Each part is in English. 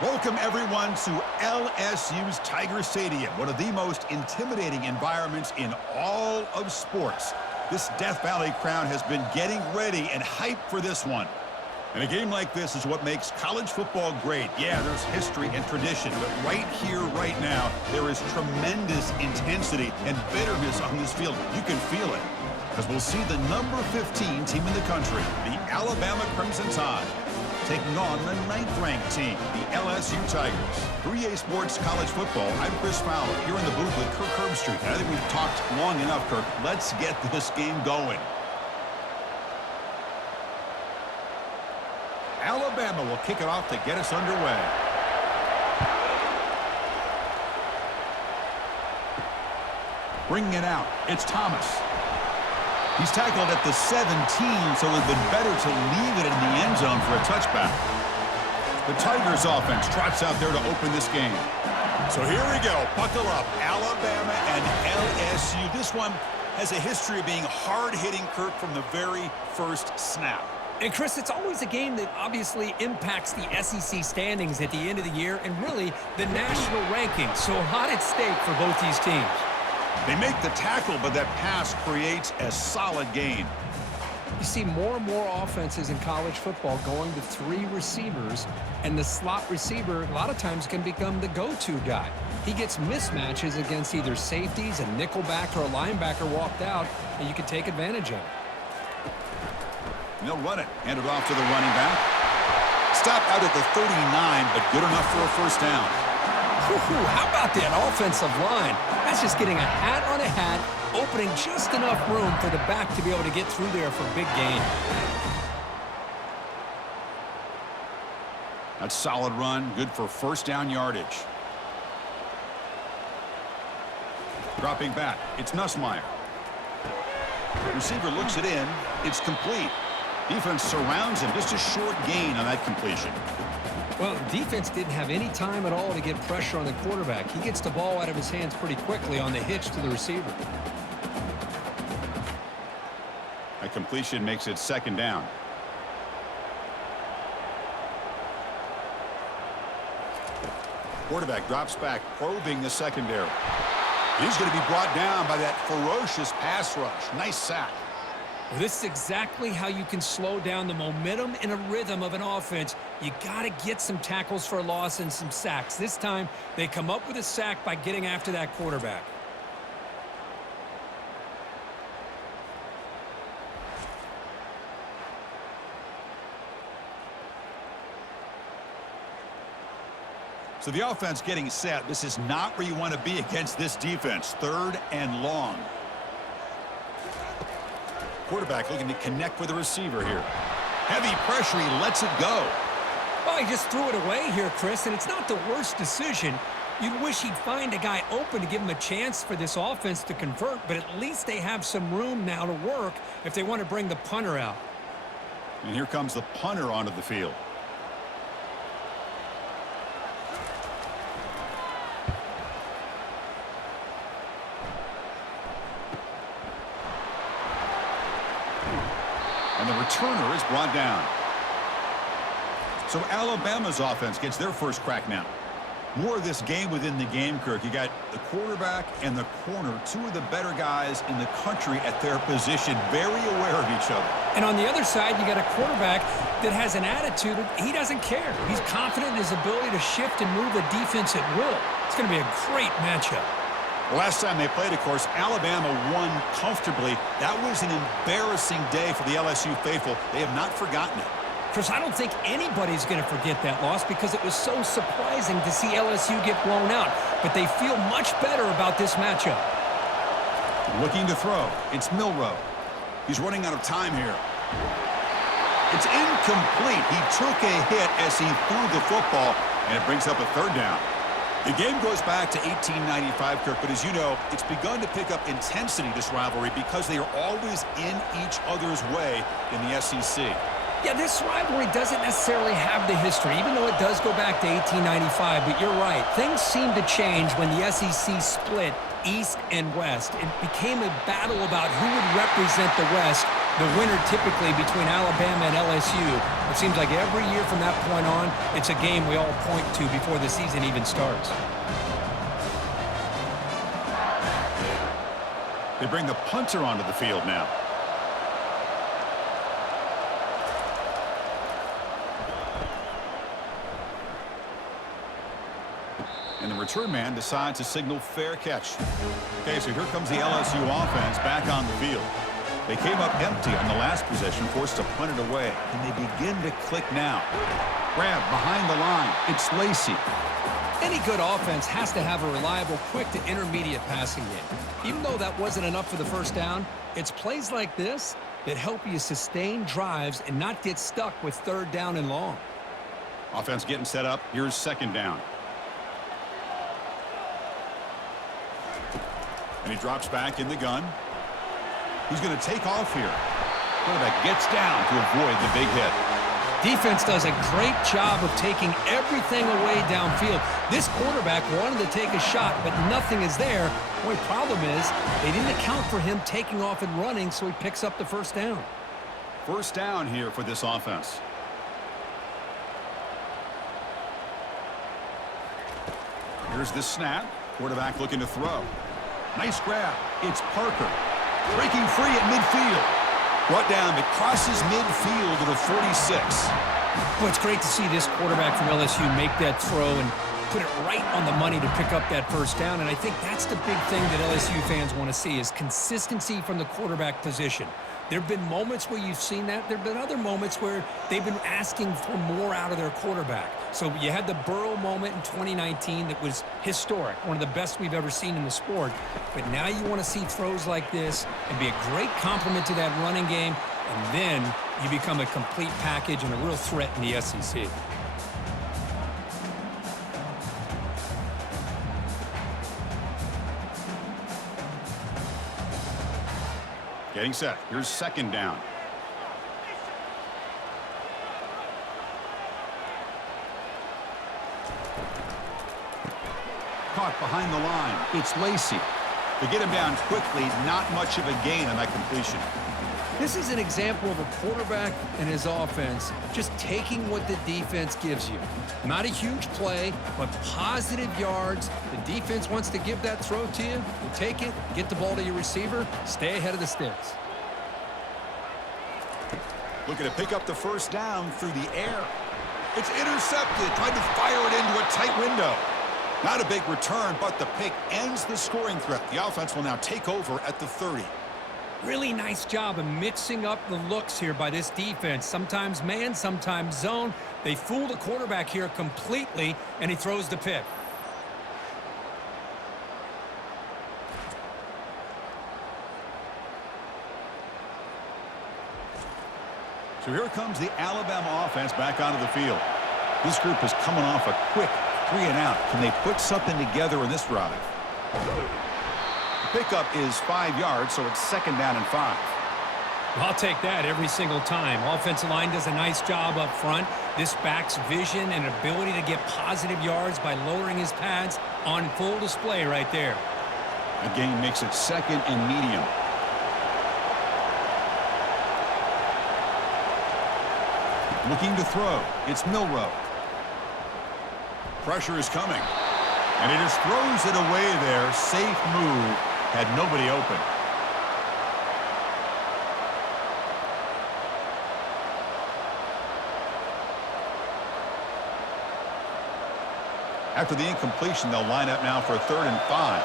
Welcome, everyone, to LSU's Tiger Stadium, one of the most intimidating environments in all of sports. This Death Valley crowd has been getting ready and hyped for this one. And a game like this is what makes college football great. Yeah, there's history and tradition, but right here, right now, there is tremendous intensity and bitterness on this field. You can feel it, because we'll see the number 15 team in the country, the Alabama Crimson Tide, taking on the 9th-ranked team, the LSU Tigers. 3A Sports College Football, I'm Chris Fowler, here in the booth with Kirk Herbstreit. I think we've talked long enough, Kirk. Let's get this game going. Alabama will kick it off to get us underway. Bringing it out, it's Thomas. He's tackled at the 17, so it would have been better to leave it in the end zone for a touchback. The Tigers offense trots out there to open this game. So here we go. Buckle up. Alabama and LSU. This one has a history of being hard-hitting, Kirk, from the very first snap. And, Chris, it's always a game that obviously impacts the SEC standings at the end of the year and really the national rankings. So a lot at stake for both these teams. They make the tackle, but that pass creates a solid gain. You see more and more offenses in college football going to 3 receivers, and the slot receiver a lot of times can become the go-to guy. He gets mismatches against either safeties, a nickelback, or a linebacker walked out, and you can take advantage of it. They'll run it. Hand it off to the running back. Stop out at the 39, but good enough for a first down. How about that offensive line? That's just getting a hat on a hat, opening just enough room for the back to be able to get through there for a big gain. That's a solid run, good for first down yardage. Dropping back, it's Nussmeier. Receiver looks it in, it's complete. Defense surrounds him, just a short gain on that completion. Well, the defense didn't have any time at all to get pressure on the quarterback. He gets the ball out of his hands pretty quickly on the hitch to the receiver. That completion makes it second down. Quarterback drops back, probing the secondary. He's going to be brought down by that ferocious pass rush. Nice sack. Well, this is exactly how you can slow down the momentum and a rhythm of an offense. You got to get some tackles for a loss and some sacks. This time, they come up with a sack by getting after that quarterback. So the offense getting set. This is not where you want to be against this defense. 3rd and long. Quarterback looking to connect with the receiver here. Heavy pressure, he lets it go. Well, he just threw it away here, Chris, and it's not the worst decision. You'd wish he'd find a guy open to give him a chance for this offense to convert, but at least they have some room now to work if they want to bring the punter out. And here comes the punter onto the field. And the returner is brought down. So Alabama's offense gets their first crack now. More of this game within the game, Kirk. You got the quarterback and the corner, 2 of the better guys in the country at their position, very aware of each other. And on the other side, you got a quarterback that has an attitude of he doesn't care. He's confident in his ability to shift and move the defense at will. It's going to be a great matchup. Last time they played, of course, Alabama won comfortably. That was an embarrassing day for the LSU faithful. They have not forgotten it. Chris, I don't think anybody's going to forget that loss because it was so surprising to see LSU get blown out. But they feel much better about this matchup. Looking to throw. It's Milroe. He's running out of time here. It's incomplete. He took a hit as he threw the football, and it brings up a 3rd down. The game goes back to 1895, Kirk, but as you know, it's begun to pick up intensity, this rivalry, because they are always in each other's way in the SEC. Yeah, this rivalry doesn't necessarily have the history, even though it does go back to 1895, but you're right. Things seem to change when the SEC split East and West. It became a battle about who would represent the West the winner typically between Alabama and LSU. It seems like every year from that point on, it's a game we all point to before the season even starts. They bring the punter onto the field now. And the return man decides to signal fair catch. Okay, so here comes the LSU offense back on the field. They came up empty on the last possession, forced to punt it away. And they begin to click now. Grab behind the line. It's Lacey. Any good offense has to have a reliable, quick to intermediate passing game. Even though that wasn't enough for the first down, it's plays like this that help you sustain drives and not get stuck with third down and long. Offense getting set up. Here's second down. And he drops back in the gun. He's going to take off here. Quarterback gets down to avoid the big hit. Defense does a great job of taking everything away downfield. This quarterback wanted to take a shot, but nothing is there. The only problem is they didn't account for him taking off and running, so he picks up the first down. First down here for this offense. Here's the snap. Quarterback looking to throw. Nice grab. It's Parker. Breaking free at midfield. Brought down, but crosses midfield to the 46. Well, it's great to see this quarterback from LSU make that throw and put it right on the money to pick up that first down. And I think that's the big thing that LSU fans want to see is consistency from the quarterback position. There have been moments where you've seen that. There have been other moments where they've been asking for more out of their quarterback. So you had the Burrow moment in 2019 that was historic, one of the best we've ever seen in the sport. But now you want to see throws like this and be a great complement to that running game, and then you become a complete package and a real threat in the SEC. Getting set. Here's second down. Caught behind the line. It's Lacey. They get him down quickly. Not much of a gain on that completion. This is an example of a quarterback and his offense just taking what the defense gives you. Not a huge play, but positive yards. The defense wants to give that throw to you. You take it, get the ball to your receiver, stay ahead of the sticks. Looking to pick up the first down through the air. It's intercepted. Tried to fire it into a tight window. Not a big return, but the pick ends the scoring threat. The offense will now take over at the 30. Really nice job of mixing up the looks here by this defense. Sometimes man, sometimes zone. They fool the quarterback here completely, and he throws the pick. So here comes the Alabama offense back onto the field. This group is coming off a quick 3 and out. Can they put something together in this drive? Pickup is 5 yards, so it's second down and 5. I'll take that every single time. Offensive line does a nice job up front. This back's vision and ability to get positive yards by lowering his pads on full display right there. The gain makes it second and medium. Looking to throw. It's Milroe. Pressure is coming. And he just throws it away there. Safe move. Had nobody open. After the incompletion, they'll line up now for a 3rd and 5.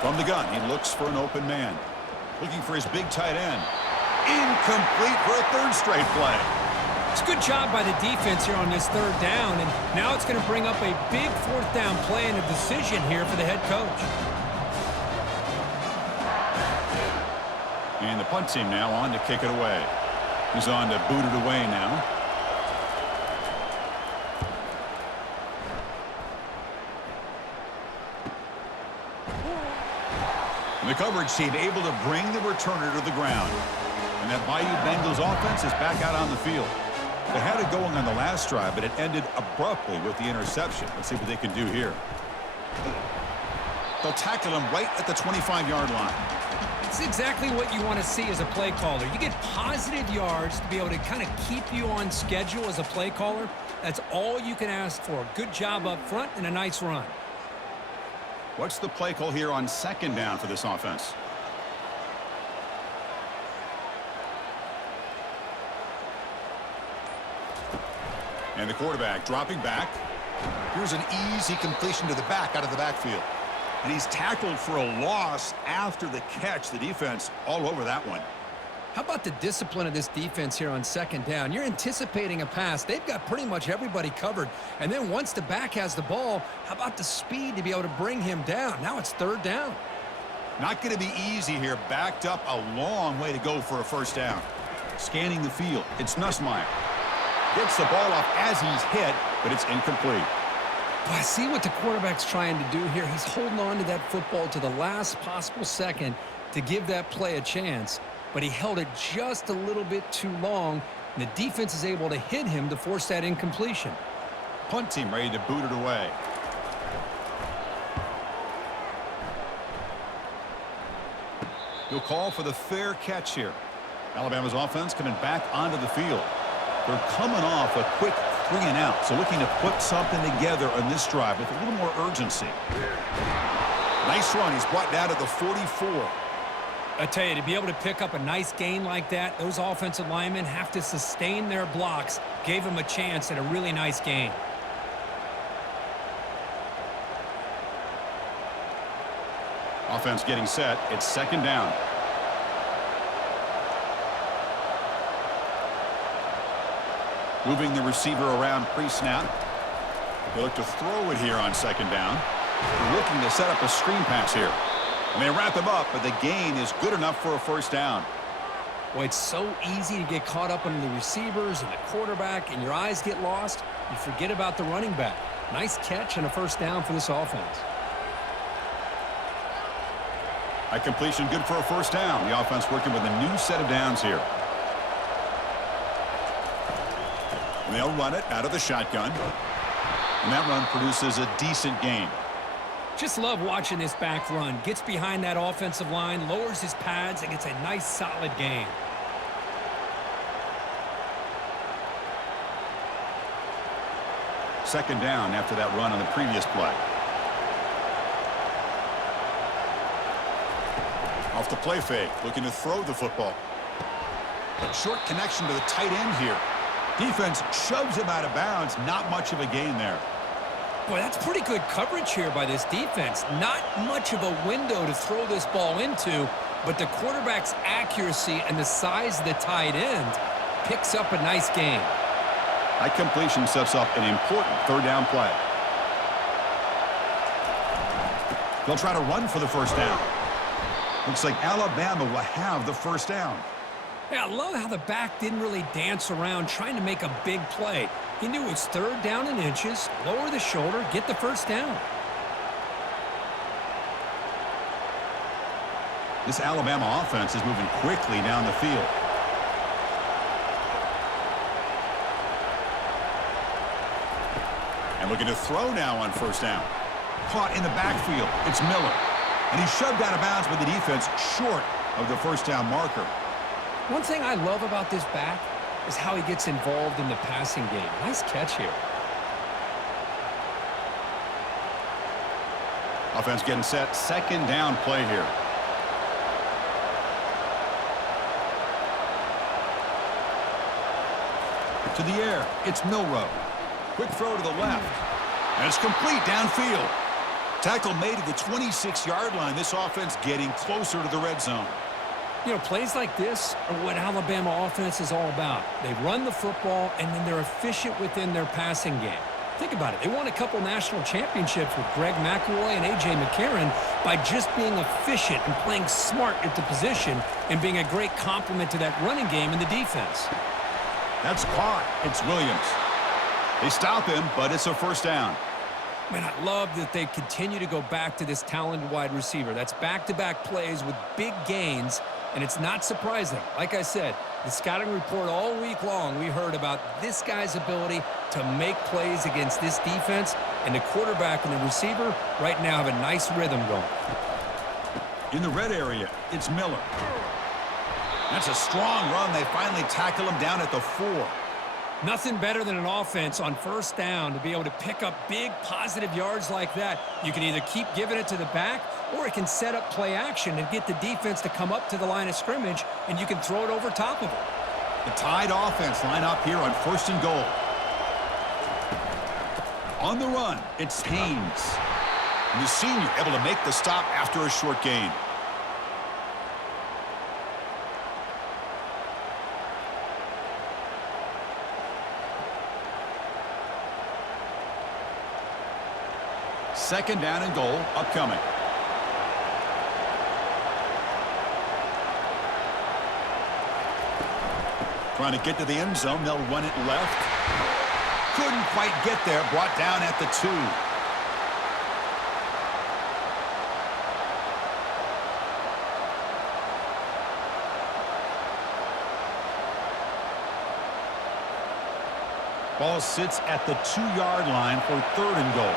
From the gun, he looks for an open man. Looking for his big tight end. Incomplete for a 3rd straight play. It's a good job by the defense here on this 3rd down, and now it's going to bring up a big 4th down play and a decision here for the head coach. And the punt team now on to kick it away. He's on to boot it away now. And the coverage team able to bring the returner to the ground. And that Bayou Bengals offense is back out on the field. They had it going on the last drive, but it ended abruptly with the interception. Let's see what they can do here. They'll tackle him right at the 25-yard line. It's exactly what you want to see as a play caller. You get positive yards to be able to kind of keep you on schedule as a play caller. That's all you can ask for. Good job up front and a nice run. What's the play call here on second down for this offense? And the quarterback dropping back. Here's an easy completion to the back out of the backfield. And he's tackled for a loss after the catch. The defense all over that one. How about the discipline of this defense here on second down? You're anticipating a pass. They've got pretty much everybody covered. And then once the back has the ball, how about the speed to be able to bring him down? Now it's third down. Not going to be easy here. Backed up a long way to go for a first down. Scanning the field. It's Nussmeier. Gets the ball off as he's hit, but it's incomplete. Boy, I see what the quarterback's trying to do here. He's holding on to that football to the last possible second to give that play a chance. But he held it just a little bit too long, and the defense is able to hit him to force that incompletion. Punt team ready to boot it away. He'll call for the fair catch here. Alabama's offense coming back onto the field. They're coming off a quick 3-and-out, so looking to put something together on this drive with a little more urgency. Nice run. He's brought down to the 44. I tell you, to be able to pick up a nice gain like that, those offensive linemen have to sustain their blocks. Gave him a chance at a really nice gain. Offense getting set. It's second down. Moving the receiver around pre-snap. They look to throw it here on second down. They're looking to set up a screen pass here. And they wrap him up, but the gain is good enough for a first down. Boy, it's so easy to get caught up on the receivers and the quarterback, and your eyes get lost. You forget about the running back. Nice catch and a first down for this offense. A completion good for a first down. The offense working with a new set of downs here. And they'll run it out of the shotgun. And that run produces a decent gain. Just love watching this back run. Gets behind that offensive line, lowers his pads, and gets a nice solid gain. Second down after that run on the previous play. Off the play fake, looking to throw the football. Short connection to the tight end here. Defense shoves him out of bounds. Not much of a gain there. Boy, that's pretty good coverage here by this defense. Not much of a window to throw this ball into, but the quarterback's accuracy and the size of the tight end picks up a nice gain. That completion sets up an important third down play. They'll try to run for the first down. Looks like Alabama will have the first down. Yeah, I love how the back didn't really dance around trying to make a big play. He knew it's third down in inches, lower the shoulder, get the first down. This Alabama offense is moving quickly down the field. And looking to throw now on first down. Caught in the backfield. It's Miller. And he's shoved out of bounds by the defense short of the first down marker. One thing I love about this back is how he gets involved in the passing game. Nice catch here. Offense getting set. Second down play here. To the air. It's Milroe. Quick throw to the left. And it's complete downfield. Tackle made at the 26-yard line. This offense getting closer to the red zone. You know, plays like this are what Alabama offense is all about. They run the football, and then they're efficient within their passing game. Think about it. They won a couple national championships with Greg McElroy and A.J. McCarron by just being efficient and playing smart at the position and being a great complement to that running game in the defense. That's caught. It's Williams. They stop him, but it's a first down. Man, I love that they continue to go back to this talented wide receiver. That's back-to-back plays with big gains, and it's not surprising. Like I said, The scouting report all week long, we heard about this guy's ability to make plays against this defense, and the quarterback and the receiver right now have a nice rhythm going. In the red area, it's Miller. That's a strong run. They finally tackle him down at the 4. Nothing better than an offense on first down to be able to pick up big positive yards like that. You can either keep giving it to the back, or it can set up play action and get the defense to come up to the line of scrimmage, and you can throw it over top of it. The Tide offense line up here on 1st and goal. On the run, it's Haynes. And the senior able to make the stop after a short gain. Second down and goal upcoming. Trying to get to the end zone. They'll run it left. Couldn't quite get there. Brought down at the 2. Ball sits at the 2-yard line for 3rd and goal.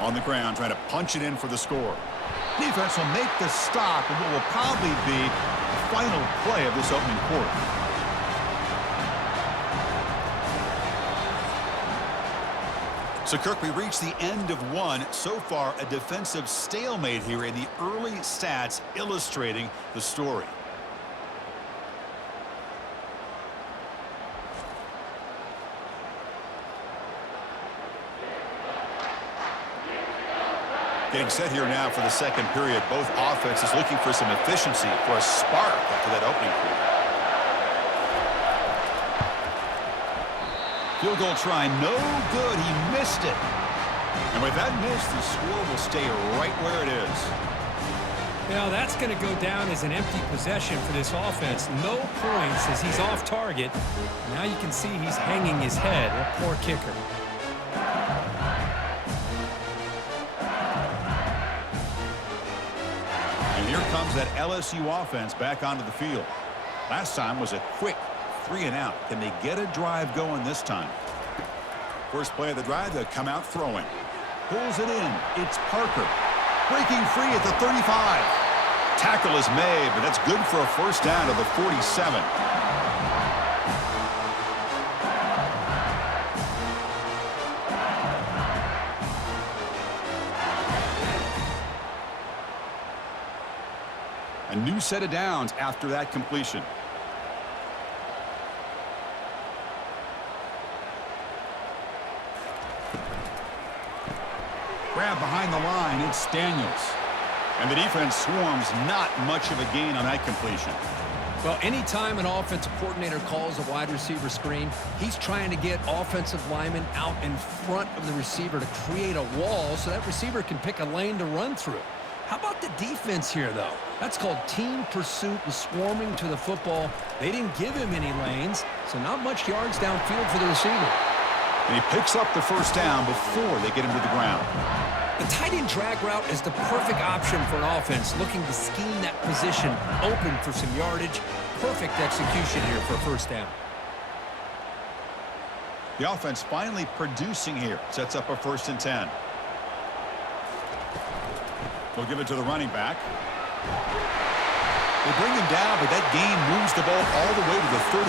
On the ground, trying to punch it in for the score. Defense will make the stop in what will probably be the final play of this opening quarter. So, Kirk, we reached the end of one. So far, a defensive stalemate here in the early stats illustrating the story. Getting set here now for the second period. Both offenses looking for some efficiency, for a spark after that opening quarter. Field goal try, no good. He missed it. And with that miss, the score will stay right where it is. Now that's going to go down as an empty possession for this offense. No points as he's off target. Now you can see he's hanging his head. A poor kicker. Here comes that LSU offense back onto the field. Last time was a quick 3-and-out. Can they get a drive going this time? First play of the drive, they'll come out throwing. Pulls it in. It's Parker. Breaking free at the 35. Tackle is made, but that's good for a first down to the 47. A new set of downs after that completion. Grab behind the line, it's Daniels. And the defense swarms, not much of a gain on that completion. Well, anytime an offensive coordinator calls a wide receiver screen, he's trying to get offensive linemen out in front of the receiver to create a wall so that receiver can pick a lane to run through. How about the defense here, though? That's called team pursuit and swarming to the football. They didn't give him any lanes, so not much yards downfield for the receiver. And he picks up the first down before they get him to the ground. The tight end drag route is the perfect option for an offense looking to scheme that position open for some yardage. Perfect execution here for a first down. The offense finally producing here. Sets up a 1st and 10. They'll give it to the running back. They bring him down, but that gain moves the ball all the way to the 31.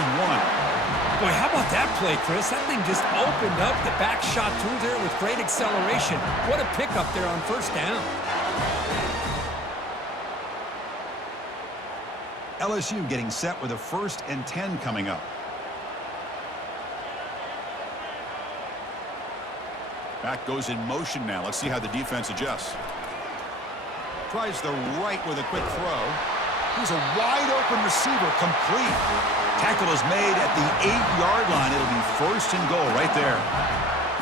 Boy, how about that play, Chris? That thing just opened up. The back shot through there with great acceleration. What a pickup there on first down. LSU getting set with a 1st and 10 coming up. Back goes in motion now. Let's see how the defense adjusts. Tries the right with a quick throw. Here's a wide-open receiver, complete. Tackle is made at the 8-yard line. It'll be 1st and goal right there.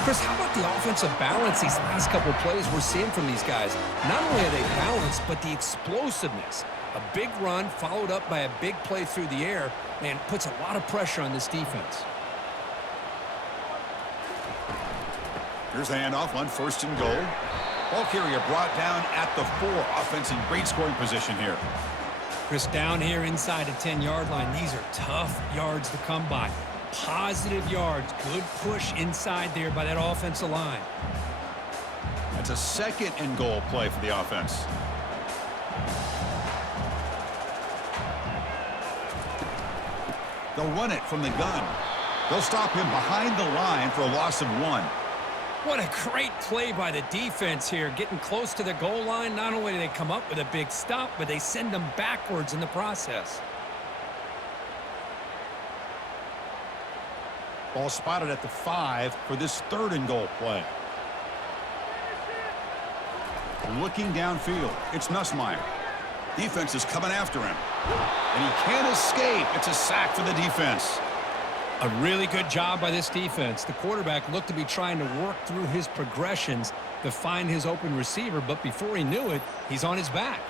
Chris, how about the offensive balance these last couple plays we're seeing from these guys? Not only are they balanced, but the explosiveness. A big run followed up by a big play through the air, man, puts a lot of pressure on this defense. Here's the handoff on 1st and goal. Ball carrier brought down at the 4. Offense in great scoring position here. Chris, down here inside the 10-yard line, these are tough yards to come by. Positive yards, good push inside there by that offensive line. That's a 2nd and goal play for the offense. They'll run it from the gun. They'll stop him behind the line for a loss of 1. What a great play by the defense here. Getting close to the goal line, not only do they come up with a big stop, but they send them backwards in the process. Ball spotted at the 5 for this 3rd and goal play. Looking downfield, it's Nussmeier. Defense is coming after him. And he can't escape. It's a sack for the defense. A really good job by this defense. The quarterback looked to be trying to work through his progressions to find his open receiver, but before he knew it, he's on his back.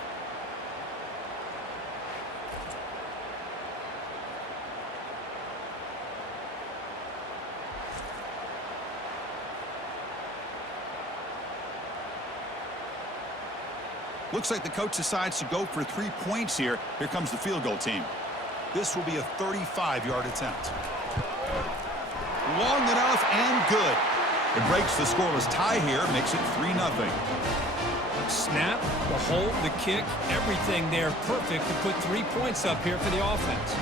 Looks like the coach decides to go for 3 points here. Here comes the field goal team. This will be a 35-yard attempt. Long enough and good. It breaks the scoreless tie here, makes it 3-0. Snap, the hold, the kick, everything there perfect to put 3 points up here for the offense.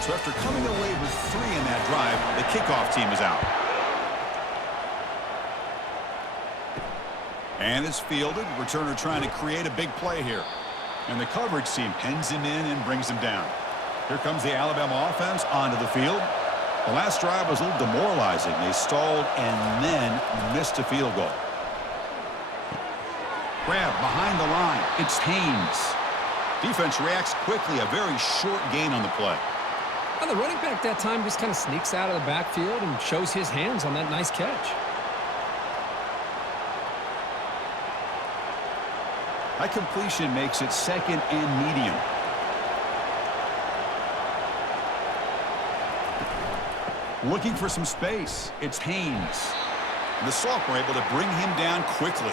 So after coming away with 3 in that drive, the kickoff team is out. And it's fielded. Returner trying to create a big play here. And the coverage team pins him in and brings him down. Here comes the Alabama offense onto the field. The last drive was a little demoralizing. They stalled and then missed a field goal. Grab behind the line. It's Haynes. Defense reacts quickly. A very short gain on the play. Well, the running back that time just kind of sneaks out of the backfield and shows his hands on that nice catch. That completion makes it 2nd and medium. Looking for some space. It's Haynes. And the sophomore able to bring him down quickly.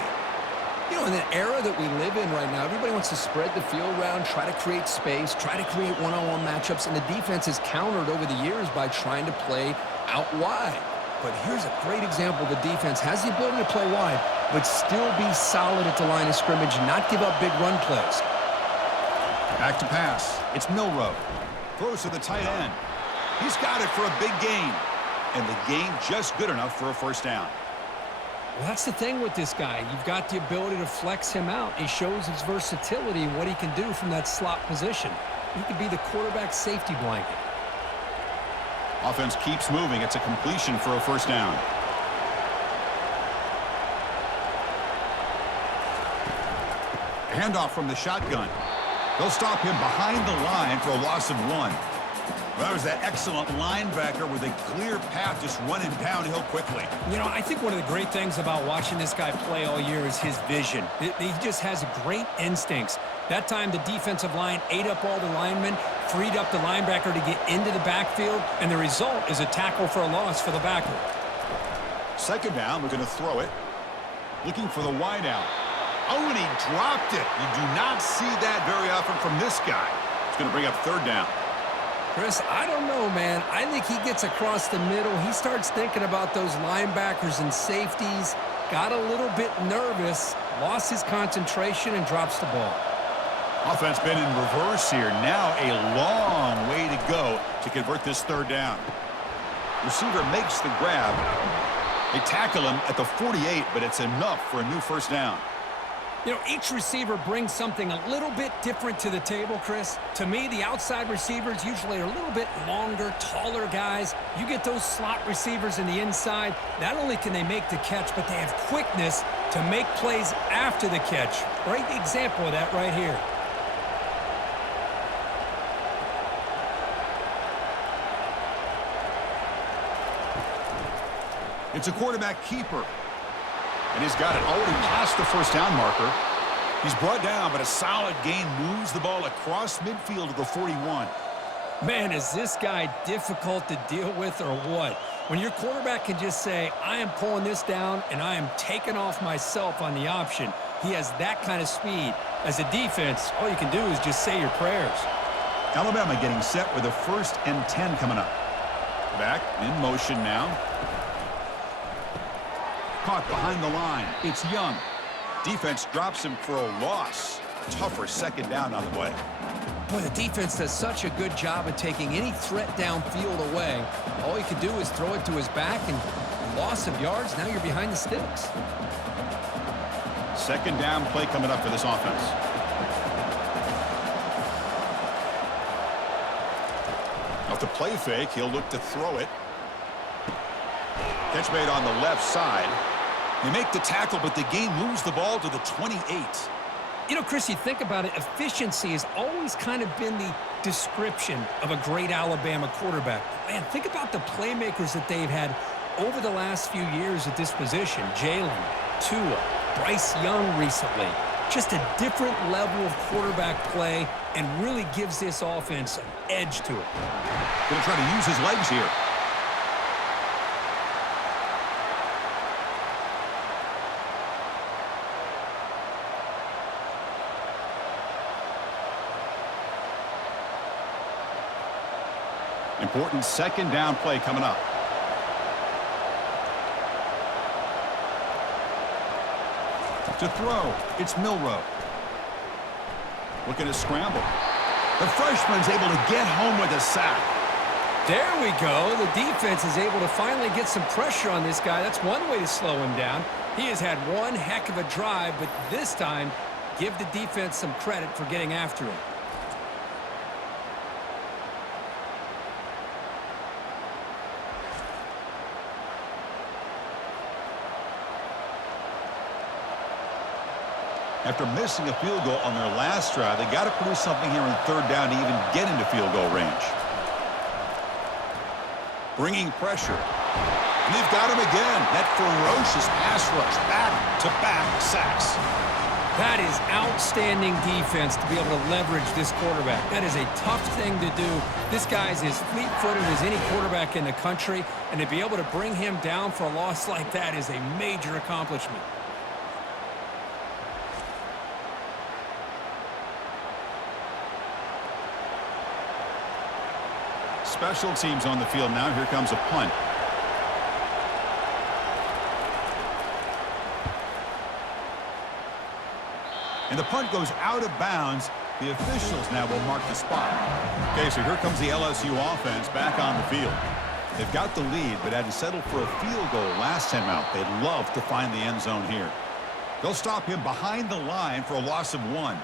You know, in the era that we live in right now, everybody wants to spread the field around, try to create space, try to create one-on-one matchups, and the defense has countered over the years by trying to play out wide. But here's a great example. The defense has the ability to play wide, but still be solid at the line of scrimmage, not give up big run plays. Back to pass. It's Milroe. Throws to the tight end. He's got it for a big gain. And the gain just good enough for a 1st down. Well, that's the thing with this guy. You've got the ability to flex him out. He shows his versatility and what he can do from that slot position. He could be the quarterback safety blanket. Offense keeps moving. It's a completion for a 1st down. Handoff from the shotgun. They'll stop him behind the line for a loss of 1. Well, that was that excellent linebacker with a clear path just running downhill quickly. You know, I think one of the great things about watching this guy play all year is his vision. He just has great instincts. That time, the defensive line ate up all the linemen, freed up the linebacker to get into the backfield, and the result is a tackle for a loss for the backer. 2nd down, we're going to throw it. Looking for the wide out. Oh, and he dropped it. You do not see that very often from this guy. It's going to bring up 3rd down. Chris, I don't know, man. I think he gets across the middle. He starts thinking about those linebackers and safeties, got a little bit nervous, lost his concentration, and drops the ball. Offense been in reverse here. Now a long way to go to convert this 3rd down. Receiver makes the grab. They tackle him at the 48, but it's enough for a new 1st down. You know, each receiver brings something a little bit different to the table, Chris. To me, the outside receivers usually are a little bit longer, taller guys. You get those slot receivers in the inside, not only can they make the catch, but they have quickness to make plays after the catch. Great example of that right here. It's a quarterback keeper. And he's got it already past the 1st down marker. He's brought down, but a solid gain moves the ball across midfield to the 41. Man, is this guy difficult to deal with or what? When your quarterback can just say, I am pulling this down and I am taking off myself on the option, he has that kind of speed. As a defense, all you can do is just say your prayers. Alabama getting set with a 1st and 10 coming up. Back in motion now. Caught behind the line. It's Young. Defense drops him for a loss. Tougher 2nd down on the way. Boy, the defense does such a good job of taking any threat downfield away. All you can do is throw it to his back, and loss of yards, now you're behind the sticks. 2nd down play coming up for this offense. Off the play fake, he'll look to throw it. Catch made on the left side. They make the tackle, but the gain moves the ball to the 28. You know, Chris, you think about it, efficiency has always kind of been the description of a great Alabama quarterback. Man, think about the playmakers that they've had over the last few years at this position. Jalen, Tua, Bryce Young recently. Just a different level of quarterback play and really gives this offense an edge to it. Going to try to use his legs here. Important 2nd down play coming up. To throw, it's Milroe. Looking to scramble. The freshman's able to get home with a sack. There we go. The defense is able to finally get some pressure on this guy. That's one way to slow him down. He has had one heck of a drive, but this time, give the defense some credit for getting after him. After missing a field goal on their last drive, they got to produce something here on 3rd down to even get into field goal range. Bringing pressure. And they've got him again. That ferocious pass rush. Back-to-back sacks. That is outstanding defense to be able to leverage this quarterback. That is a tough thing to do. This guy's as fleet-footed as any quarterback in the country, and to be able to bring him down for a loss like that is a major accomplishment. Special teams on the field now. Here comes a punt. And the punt goes out of bounds. The officials now will mark the spot. Okay, so here comes the LSU offense back on the field. They've got the lead, but had to settle for a field goal last time out. They'd love to find the end zone here. They'll stop him behind the line for a loss of 1.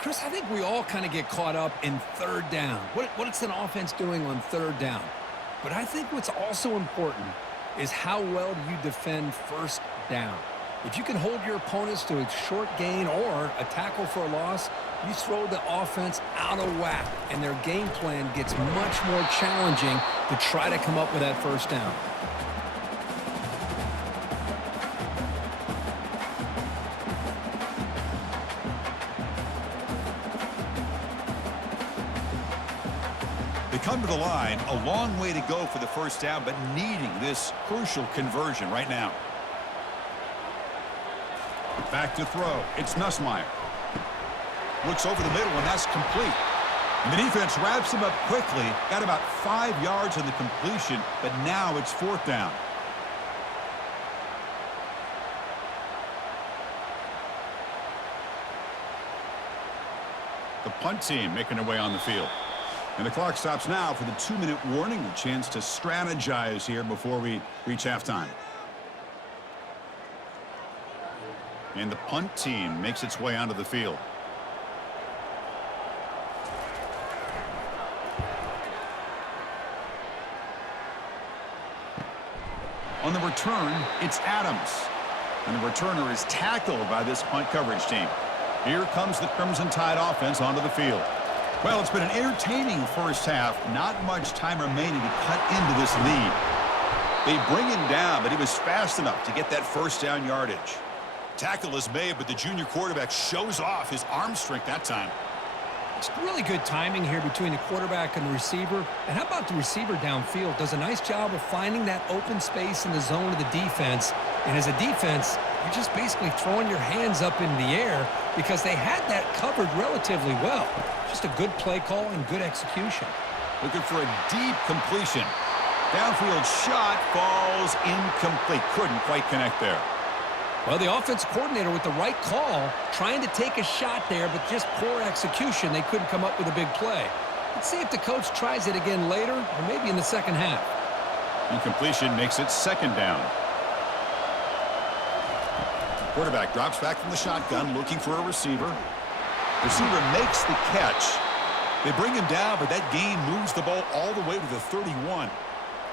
Chris, I think we all kind of get caught up in 3rd down. What's an offense doing on 3rd down? But I think what's also important is how well do you defend 1st down. If you can hold your opponents to a short gain or a tackle for a loss, you throw the offense out of whack, and their game plan gets much more challenging to try to come up with that 1st down. They come to the line, a long way to go for the 1st down, but needing this crucial conversion right now. Back to throw. It's Nussmeier. Looks over the middle, and that's complete. And the defense wraps him up quickly. Got about 5 yards on the completion, but now it's 4th down. The punt team making their way on the field. And the clock stops now for the 2-minute warning. A chance to strategize here before we reach halftime. And the punt team makes its way onto the field. On the return, it's Adams. And the returner is tackled by this punt coverage team. Here comes the Crimson Tide offense onto the field. Well, it's been an entertaining 1st half. Not much time remaining to cut into this lead. They bring him down, but he was fast enough to get that 1st down yardage. Tackle is made, but the junior quarterback shows off his arm strength that time. It's really good timing here between the quarterback and the receiver. And how about the receiver downfield? Does a nice job of finding that open space in the zone of the defense. And as a defense, you're just basically throwing your hands up in the air because they had that covered relatively well. Just a good play call and good execution. Looking for a deep completion. Downfield shot falls incomplete. Couldn't quite connect there. Well, the offense coordinator with the right call, trying to take a shot there, but just poor execution. They couldn't come up with a big play. Let's see if the coach tries it again later, or maybe in the second half. Incompletion makes it second down. Quarterback drops back from the shotgun, looking for a receiver. Receiver makes the catch. They bring him down, but that gain moves the ball all the way to the 31.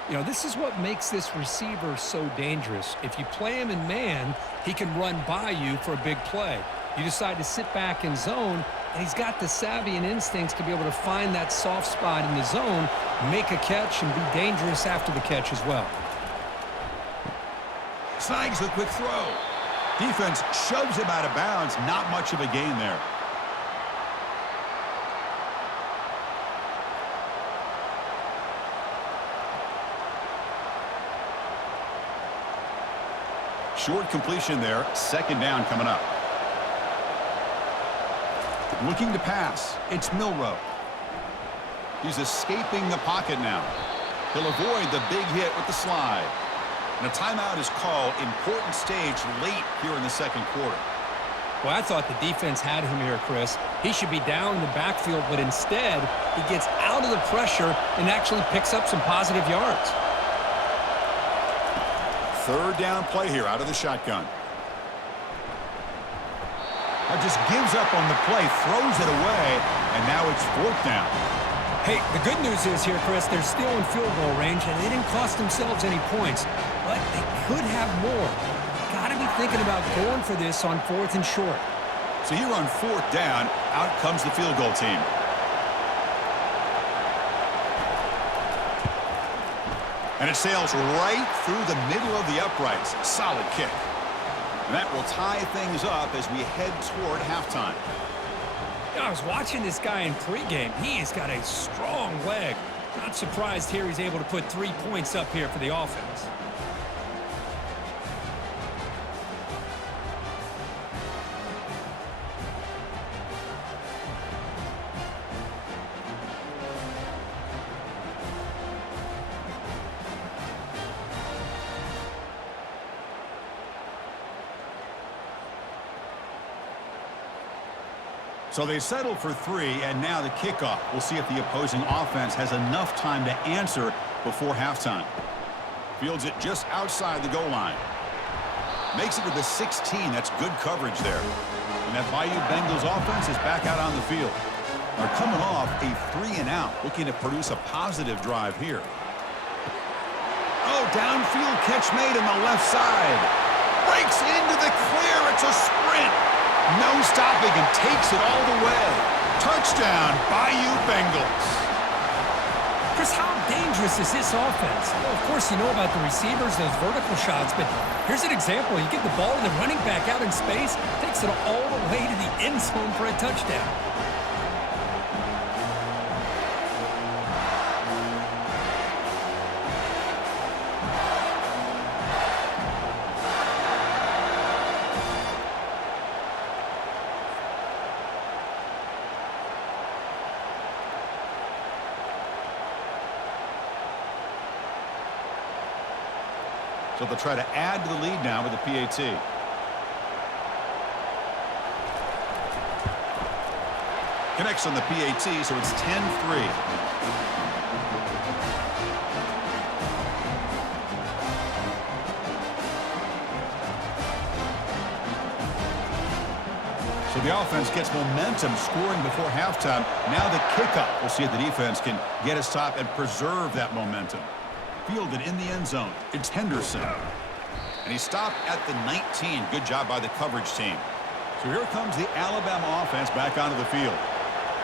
You know, this is what makes this receiver so dangerous. If you play him in man, he can run by you for a big play. You decide to sit back in zone, and he's got the savvy and instincts to be able to find that soft spot in the zone, make a catch, and be dangerous after the catch as well. Snags the quick throw. Defense shoves him out of bounds. Not much of a gain there. Short completion there. Second down coming up. Looking to pass. It's Milroe. He's escaping the pocket now. He'll avoid the big hit with the slide. And a timeout is called. Important stage late here in the second quarter. Well, I thought the defense had him here, Chris. He should be down in the backfield, but instead he gets out of the pressure and actually picks up some positive yards. Third down play here out of the shotgun. Now just gives up on the play, throws it away, and now it's fourth down. Hey, the good news is here, Chris, they're still in field goal range, and they didn't cost themselves any points, but they could have more. Got to be thinking about going for this on fourth and short. So here on fourth down, out comes the field goal team. And it sails right through the middle of the uprights. Solid kick. And that will tie things up as we head toward halftime. I was watching this guy in pregame. He has got a strong leg. Not surprised here he's able to put 3 points up here for the offense. So they settle for 3, and now the kickoff. We'll see if the opposing offense has enough time to answer before halftime. Fields it just outside the goal line. Makes it to the 16. That's good coverage there. And that Bayou Bengals offense is back out on the field. They're coming off a 3-and-out, looking to produce a positive drive here. Oh, downfield catch made on the left side. Breaks into the clear. It's a sprint. No stopping and takes it all the way. Touchdown, Bayou Bengals. Chris, how dangerous is this offense? Well, of course, you know about the receivers, those vertical shots, but here's an example. You get the ball and the running back out in space, takes it all the way to the end zone for a touchdown. So they'll try to add to the lead now with the PAT. Connects on the PAT, so it's 10-3. So the offense gets momentum, scoring before halftime. Now the kickoff. We'll see if the defense can get a stop and preserve that momentum. Fielded in the end zone. It's Henderson. And he stopped at the 19. Good job by the coverage team. So here comes the Alabama offense back onto the field.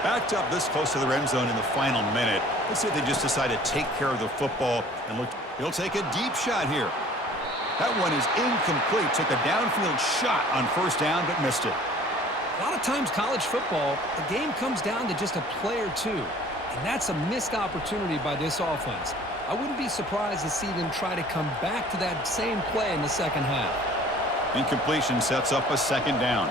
Backed up this close to the end zone in the final minute. Let's see if they just decide to take care of the football and look. He'll take a deep shot here. That one is incomplete. Took a downfield shot on first down, but missed it. A lot of times college football, the game comes down to just a play or two. And that's a missed opportunity by this offense. I wouldn't be surprised to see them try to come back to that same play in the second half. Incompletion sets up a second down.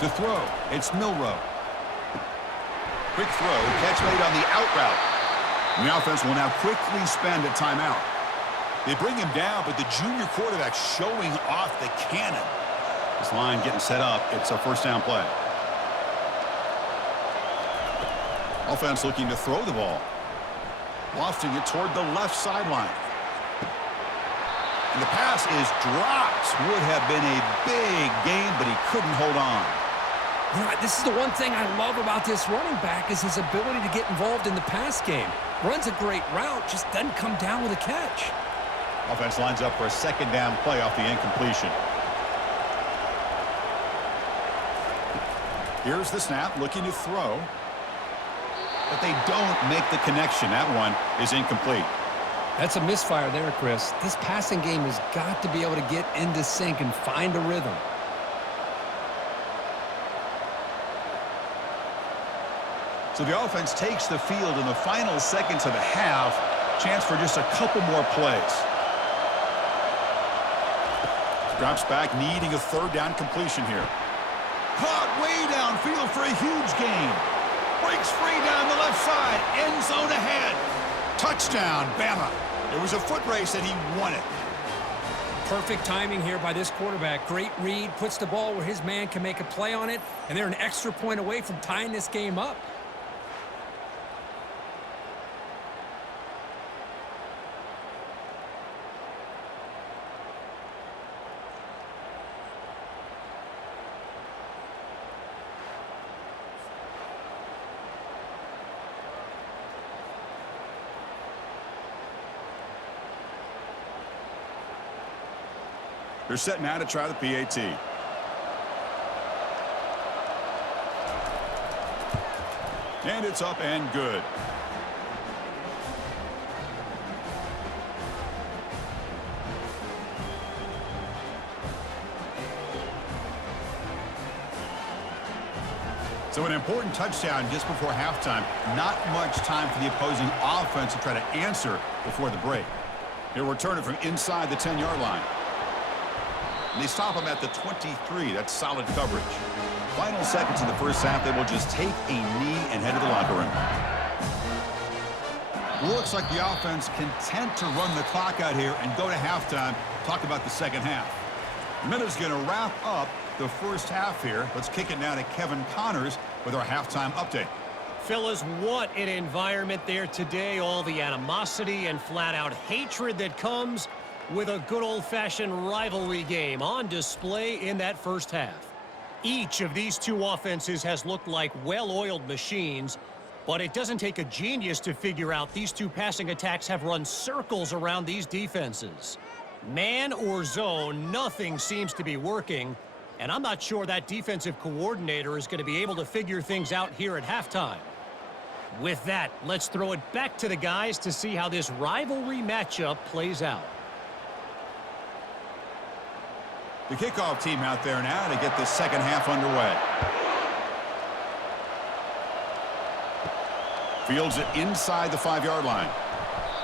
To throw, it's Milroe. Quick throw, catch made on the out route. The offense will now quickly spend a timeout. They bring him down, but the junior quarterback showing off the cannon. This line getting set up. It's a first down play. Offense looking to throw the ball. Lofting it toward the left sideline. And the pass is dropped. Would have been a big game, but he couldn't hold on. You know, this is the one thing I love about this running back is his ability to get involved in the pass game. Runs a great route, just doesn't come down with a catch. Offense lines up for a second down play off the incompletion. Here's the snap, looking to throw. But they don't make the connection. That one is incomplete. That's a misfire there, Chris. This passing game has got to be able to get into sync and find a rhythm. So the offense takes the field in the final seconds of the half. Chance for just a couple more plays. Drops back, needing a third down completion here. Caught way downfield for a huge gain. Breaks free down the left side. End zone ahead. Touchdown, Bama. It was a foot race and he won it. Perfect timing here by this quarterback. Great read, puts the ball where his man can make a play on it, and they're an extra point away from tying this game up. They're set now to try the PAT. And it's up and good. So an important touchdown just before halftime. Not much time for the opposing offense to try to answer before the break. He'll return it from inside the 10-yard line. And they stop him at the 23. That's solid coverage. Final seconds in the first half, they will just take a knee and head to the locker room. Looks like the offense content to run the clock out here and go to halftime. Talk about the second half. The minute's going to wrap up the first half here. Let's kick it now to Kevin Connors with our halftime update. Fellas, what an environment there today. All the animosity and flat-out hatred that comes with a good old-fashioned rivalry game on display in that first half. Each of these two offenses has looked like well-oiled machines, but it doesn't take a genius to figure out these two passing attacks have run circles around these defenses. Man or zone, nothing seems to be working, and I'm not sure that defensive coordinator is going to be able to figure things out here at halftime. With that, let's throw it back to the guys to see how this rivalry matchup plays out. The kickoff team out there now to get the second half underway. Fields it inside the 5-yard line.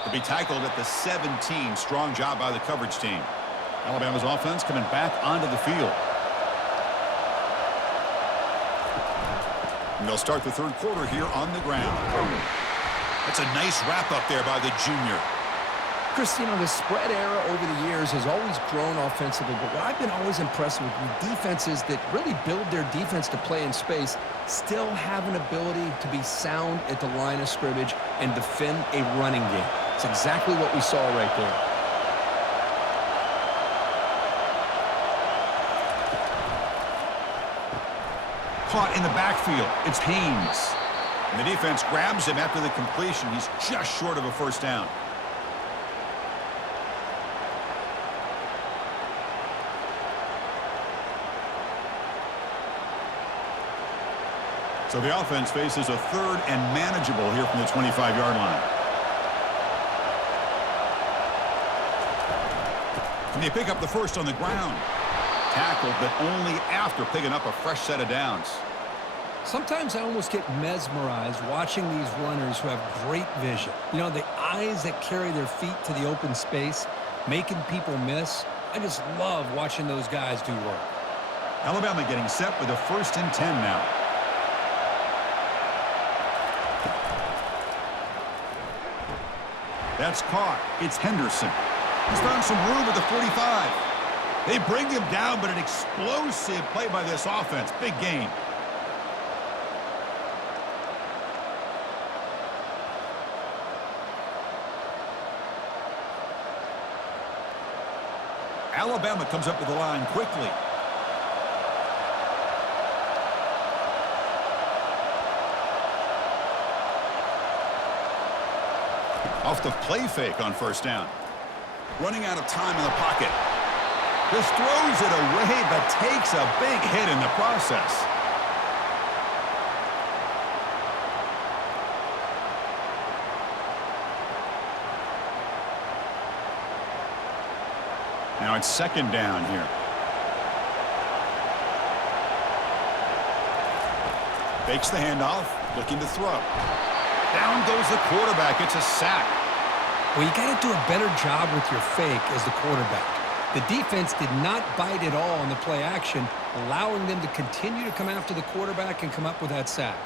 To be tackled at the 17. Strong job by the coverage team. Alabama's offense coming back onto the field. And they'll start the third quarter here on the ground. That's a nice wrap up there by the junior. Chris, you know, the spread era over the years has always grown offensively, but what I've been always impressed with defenses that really build their defense to play in space still have an ability to be sound at the line of scrimmage and defend a running game. It's exactly what we saw right there. Caught in the backfield. It's Haynes. And the defense grabs him after the completion. He's just short of a first down. So the offense faces a third and manageable here from the 25-yard line. And they pick up the first on the ground. Tackled, but only after picking up a fresh set of downs. Sometimes I almost get mesmerized watching these runners who have great vision. You know, the eyes that carry their feet to the open space, making people miss. I just love watching those guys do work. Alabama getting set with a 1st and 10 now. That's caught. It's Henderson. He's found some room at the 45. They bring him down, but an explosive play by this offense. Big gain. Alabama comes up with the line quickly. Off the play fake on 1st down. Running out of time in the pocket. Just throws it away, but takes a big hit in the process. Now it's 2nd down here. Fakes the handoff, looking to throw. Down goes the quarterback. It's a sack. Well, you got to do a better job with your fake as the quarterback. The defense did not bite at all on the play action, allowing them to continue to come after the quarterback and come up with that sack.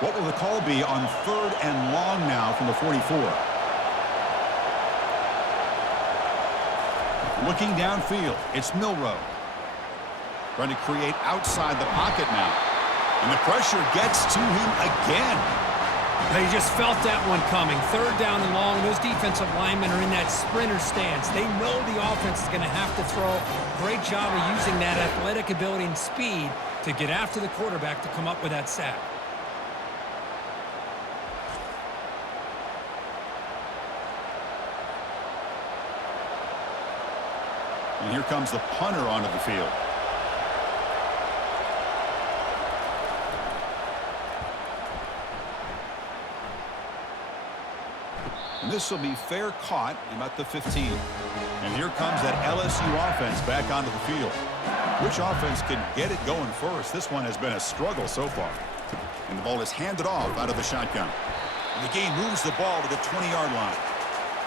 What will the call be on 3rd and long now from the 44? Looking downfield, it's Milroe. Trying to create outside the pocket now. And the pressure gets to him again. They just felt that one coming. 3rd down and long. Those defensive linemen are in that sprinter stance. They know the offense is going to have to throw. Great job of using that athletic ability and speed to get after the quarterback to come up with that sack. And here comes the punter onto the field. And this will be fair caught about the 15. And here comes that LSU offense back onto the field. Which offense can get it going first? This one has been a struggle so far. And the ball is handed off out of the shotgun. And the game moves the ball to the 20-yard line.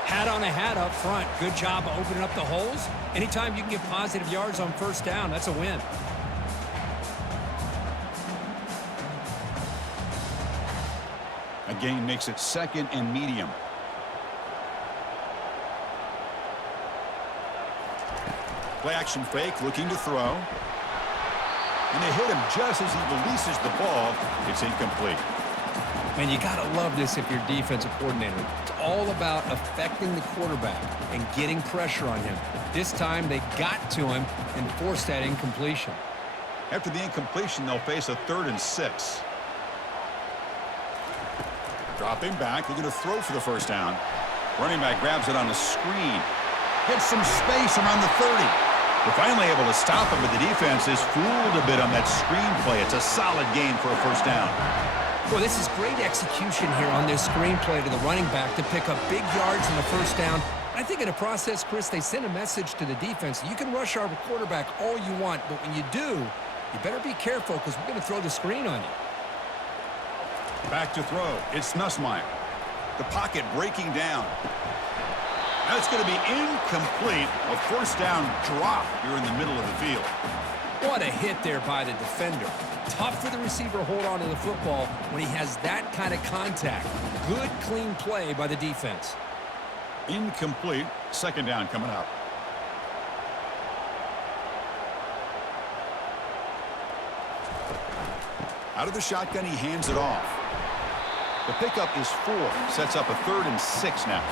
Hat on a hat up front. Good job of opening up the holes. Anytime you can get positive yards on 1st down, that's a win. A gain makes it 2nd and medium. Play action fake, looking to throw. And they hit him just as he releases the ball. It's incomplete. Man, you got to love this if you're defensive coordinator. It's all about affecting the quarterback and getting pressure on him. This time they got to him and forced that incompletion. After the incompletion, they'll face a 3rd and 6. Dropping back, looking to throw for the 1st down. Running back grabs it on the screen. Gets some space around the 30. They're finally able to stop him, but the defense is fooled a bit on that screen play. It's a solid gain for a 1st down. Well, this is great execution here on this screenplay to the running back to pick up big yards in the 1st down. I think in the process, Chris, they send a message to the defense. You can rush our quarterback all you want, but when you do, you better be careful because we're going to throw the screen on you. Back to throw. It's Nussmeier. The pocket breaking down. That's going to be incomplete. A 1st down drop here in the middle of the field. What a hit there by the defender. Tough for the receiver to hold on to the football when he has that kind of contact. Good, clean play by the defense. Incomplete. 2nd down coming up. Out of the shotgun, he hands it off. The pickup is 4. Sets up a 3rd and 6 now.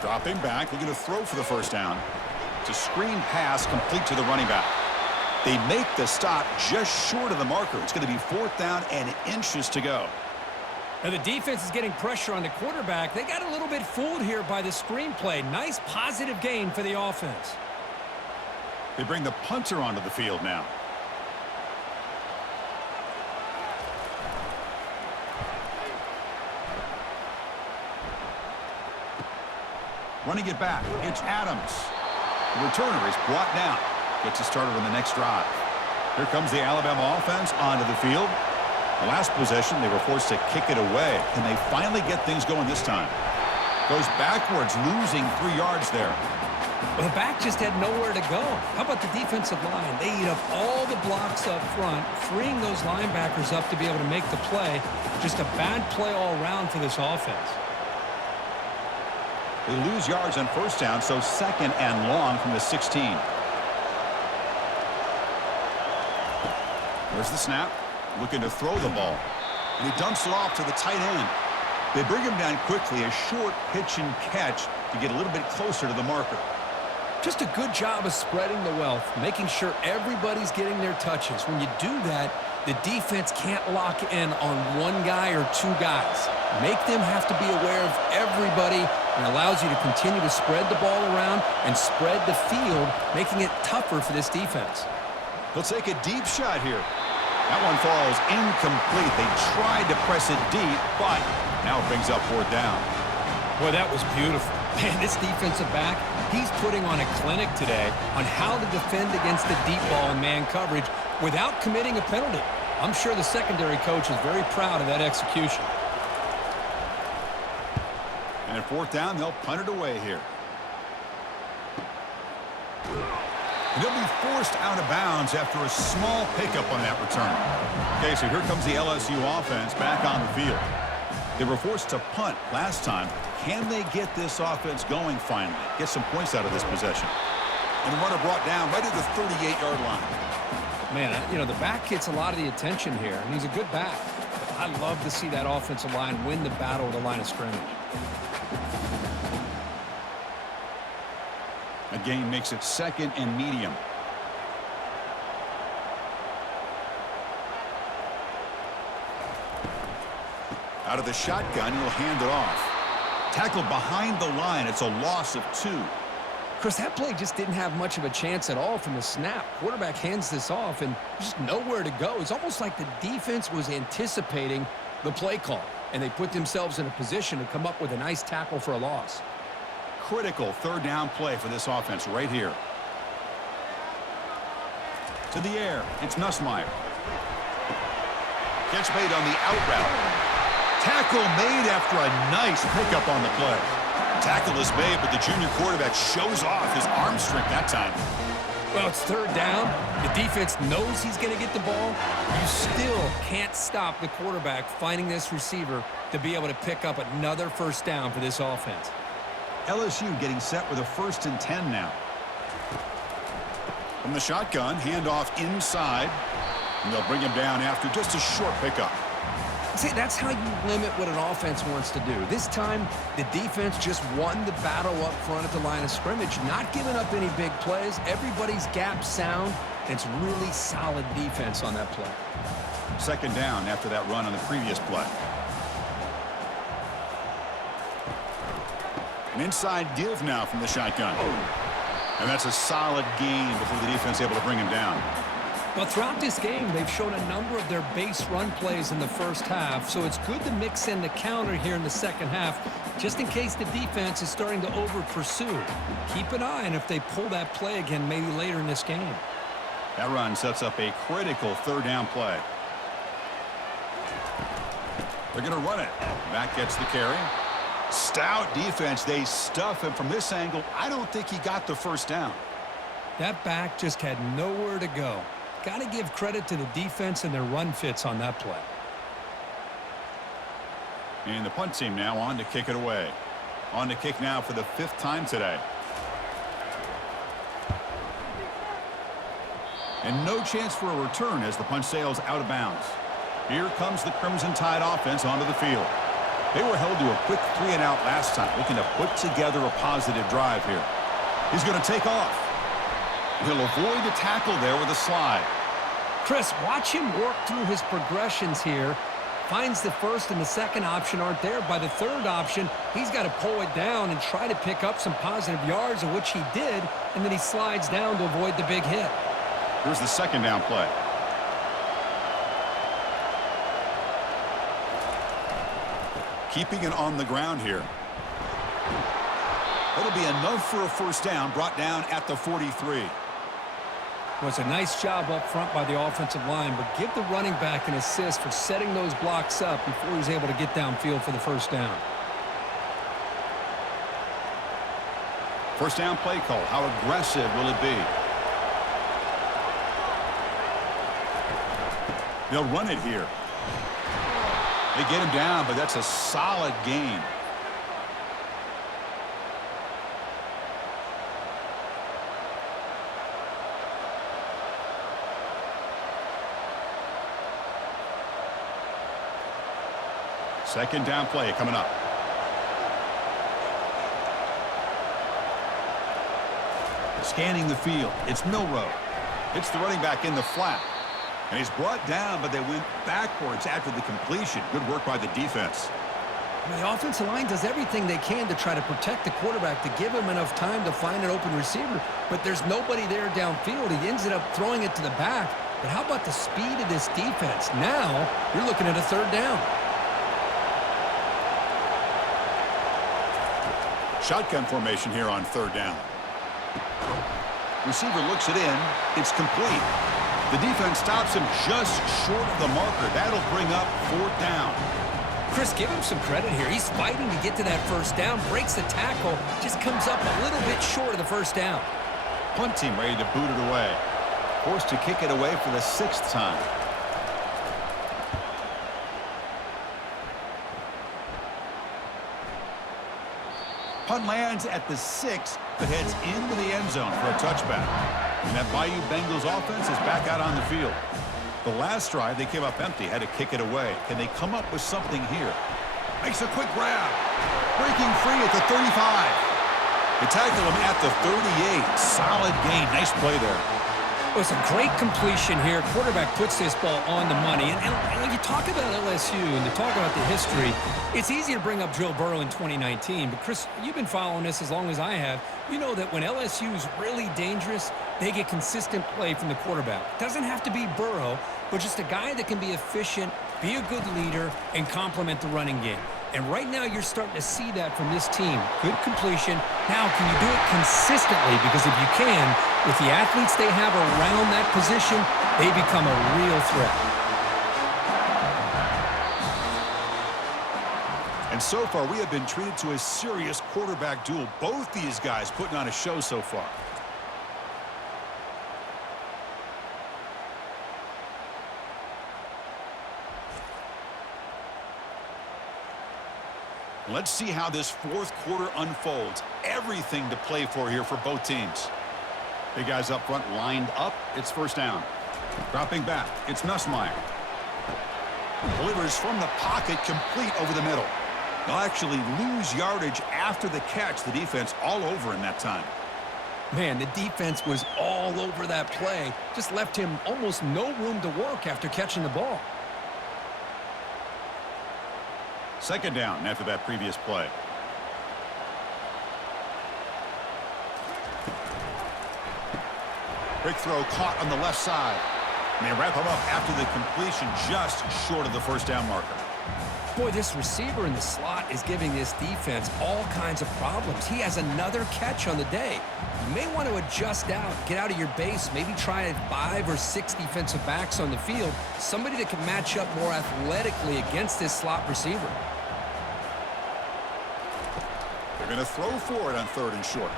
Dropping back, looking to throw for the 1st down. It's a screen pass complete to the running back. They make the stop just short of the marker. It's going to be 4th down and inches to go. Now the defense is getting pressure on the quarterback. They got a little bit fooled here by the screenplay. Nice positive gain for the offense. They bring the punter onto the field now. Running it back, it's Adams. The returner is brought down. Gets it started on the next drive. Here comes the Alabama offense onto the field. The last possession, they were forced to kick it away. Can they finally get things going this time? Goes backwards, losing 3 yards there. Well, the back just had nowhere to go. How about the defensive line? They eat up all the blocks up front, freeing those linebackers up to be able to make the play. Just a bad play all around for this offense. They lose yards on 1st down, so 2nd and long from the 16. There's the snap. Looking to throw the ball. And he dumps it off to the tight end. They bring him down quickly, a short pitch and catch to get a little bit closer to the marker. Just a good job of spreading the wealth, making sure everybody's getting their touches. When you do that, the defense can't lock in on one guy or 2 guys. Make them have to be aware of everybody, and allows you to continue to spread the ball around and spread the field, making it tougher for this defense. They'll take a deep shot here. That one falls incomplete. They tried to press it deep, but now it brings up 4th down. Boy, that was beautiful. Man, this defensive back, he's putting on a clinic today on how to defend against the deep ball and man coverage without committing a penalty. I'm sure the secondary coach is very proud of that execution. And at 4th down, they'll punt it away here. And they'll be forced out of bounds after a small pickup on that return. Okay, so here comes the LSU offense back on the field. They were forced to punt last time. Can they get this offense going finally? Get some points out of this possession. And the runner brought down right at the 38-yard line. Man, you know, the back gets a lot of the attention here, and he's a good back. I love to see that offensive line win the battle at the line of scrimmage. A gain makes it 2nd and medium. Out of the shotgun, he'll hand it off. Tackled behind the line. It's a loss of 2. Chris, that play just didn't have much of a chance at all from the snap. Quarterback hands this off, and just nowhere to go. It's almost like the defense was anticipating the play call, and they put themselves in a position to come up with a nice tackle for a loss. Critical 3rd down play for this offense right here. To the air, it's Nussmeier. Catch made on the out route. Tackle made after a nice pickup on the play. Tackle is made, but the junior quarterback shows off his arm strength that time. Well, it's 3rd down. The defense knows he's going to get the ball. You still can't stop the quarterback finding this receiver to be able to pick up another 1st down for this offense. LSU getting set with a 1st and 10 now. From the shotgun, handoff inside. And they'll bring him down after just a short pickup. See, that's how you limit what an offense wants to do. This time, the defense just won the battle up front at the line of scrimmage, not giving up any big plays. Everybody's gap sound, and it's really solid defense on that play. 2nd down after that run on the previous play. An inside give now from the shotgun. And that's a solid gain before the defense able to bring him down. But throughout this game, they've shown a number of their base run plays in the 1st half, so it's good to mix in the counter here in the 2nd half, just in case the defense is starting to over-pursue. Keep an eye on if they pull that play again maybe later in this game. That run sets up a critical 3rd down play. They're going to run it. Back gets the carry. Stout defense. They stuff him from this angle. I don't think he got the 1st down. That back just had nowhere to go. Got to give credit to the defense and their run fits on that play. And the punt team now on to kick it away. On to kick now for the 5th time today. And no chance for a return as the punt sails out of bounds. Here comes the Crimson Tide offense onto the field. They were held to a quick 3-and-out last time, looking to put together a positive drive here. He's going to take off. He'll avoid the tackle there with a slide. Chris, watch him work through his progressions here. Finds the first and the second option aren't there. By the third option, he's got to pull it down and try to pick up some positive yards, of which he did, and then he slides down to avoid the big hit. Here's the second down play. Keeping it on the ground here. That'll be enough for a first down, brought down at the 43. Well, it's a nice job up front by the offensive line, but give the running back an assist for setting those blocks up before he's able to get downfield for the first down. First down play call. How aggressive will it be? They'll run it here. They get him down, but that's a solid gain. Second down play coming up. Scanning the field. It's Milrow. Hits the running back in the flat. And he's brought down, but they went backwards after the completion. Good work by the defense. The offensive line does everything they can to try to protect the quarterback, to give him enough time to find an open receiver, but there's nobody there downfield. He ends up throwing it to the back. But how about the speed of this defense? Now you're looking at a third down. Shotgun formation here on third down. Receiver looks it in. It's complete. The defense stops him just short of the marker. That'll bring up fourth down. Chris, give him some credit here. He's fighting to get to that first down, breaks the tackle, just comes up a little bit short of the first down. Punt team ready to boot it away. Forced to kick it away for the sixth time. Punt lands at the 6, but heads into the end zone for a touchback. And that Bayou Bengals offense is back out on the field. The last drive, they came up empty, had to kick it away. Can they come up with something here? Makes a quick grab. Breaking free at the 35. They tackle him at the 38. Solid gain. Nice play there. Well, it's a great completion here. Quarterback puts this ball on the money. And when you talk about LSU and you talk about the history, it's easy to bring up Joe Burrow in 2019. But, Chris, you've been following this as long as I have. You know that when LSU is really dangerous, they get consistent play from the quarterback. It doesn't have to be Burrow, but just a guy that can be efficient, be a good leader, and complement the running game. And right now you're starting to see that from this team. Good completion. Now, can you do it consistently? Because if you can, with the athletes they have around that position, they become a real threat. And so far, we have been treated to a serious quarterback duel. Both these guys putting on a show so far. Let's see how this fourth quarter unfolds. Everything to play for here for both teams. Big guys up front lined up. It's first down. Dropping back. It's Nussmeier. Delivers from the pocket, complete over the middle. They'll actually lose yardage after the catch. The defense all over him that time. Man, the defense was all over that play. Just left him almost no room to work after catching the ball. Second down after that previous play. Quick throw caught on the left side. And they wrap him up after the completion just short of the first down marker. Boy, this receiver in the slot is giving this defense all kinds of problems. He has another catch on the day. You may want to adjust out, get out of your base, maybe try 5 or 6 defensive backs on the field, somebody that can match up more athletically against this slot receiver. They're going to throw for it on third and short.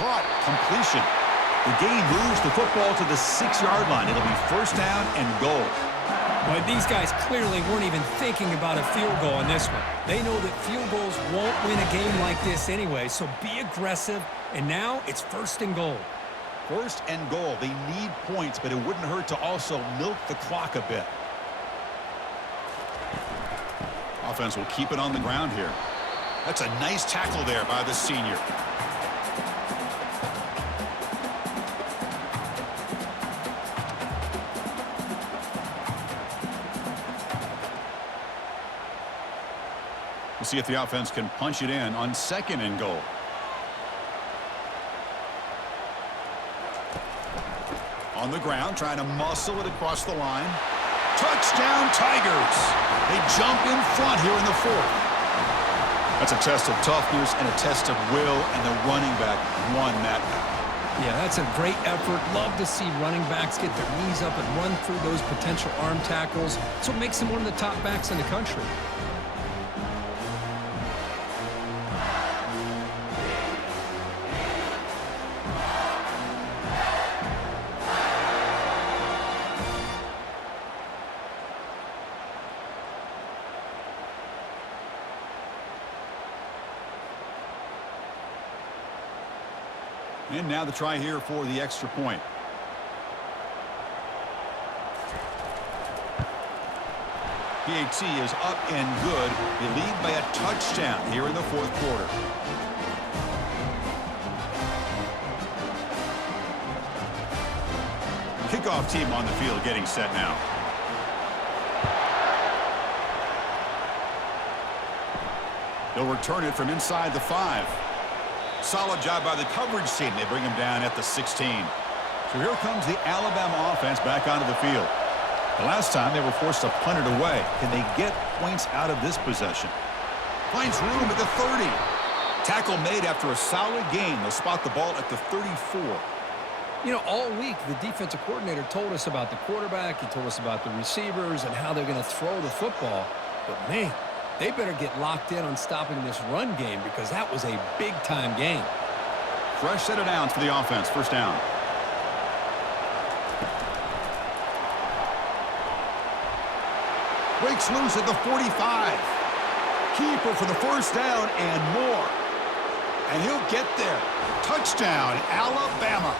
Caught. Completion. The gain moves the football to the 6-yard line. It'll be first down and goal. But these guys clearly weren't even thinking about a field goal on this one. They know that field goals won't win a game like this anyway, so be aggressive. And now it's first and goal. First and goal. They need points, but it wouldn't hurt to also milk the clock a bit. Offense will keep it on the ground here. That's a nice tackle there by the senior. We'll see if the offense can punch it in on 2nd and goal. On the ground, trying to muscle it across the line. Touchdown, Tigers! They jump in front here in the 4th. That's a test of toughness and a test of will, and the running back won that battle. Yeah, that's a great effort. Love to see running backs get their knees up and run through those potential arm tackles. That's what makes him one of the top backs in the country. And now the try here for the extra point. PAT is up and good. They lead by a touchdown here in the 4th quarter. Kickoff team on the field getting set now. They'll return it from inside the 5. Solid job by the coverage team. They bring him down at the 16. So here comes the Alabama offense back onto the field. The last time they were forced to punt it away. Can they get points out of this possession? Finds room at the 30. Tackle made after a solid gain. They'll spot the ball at the 34. You know, all week, the defensive coordinator told us about the quarterback. He told us about the receivers and how they're going to throw the football. But, man, they better get locked in on stopping this run game because that was a big-time game. Fresh set of downs for the offense. First down. Breaks loose at the 45. Keeper for the first down and more. And he'll get there. Touchdown, Alabama.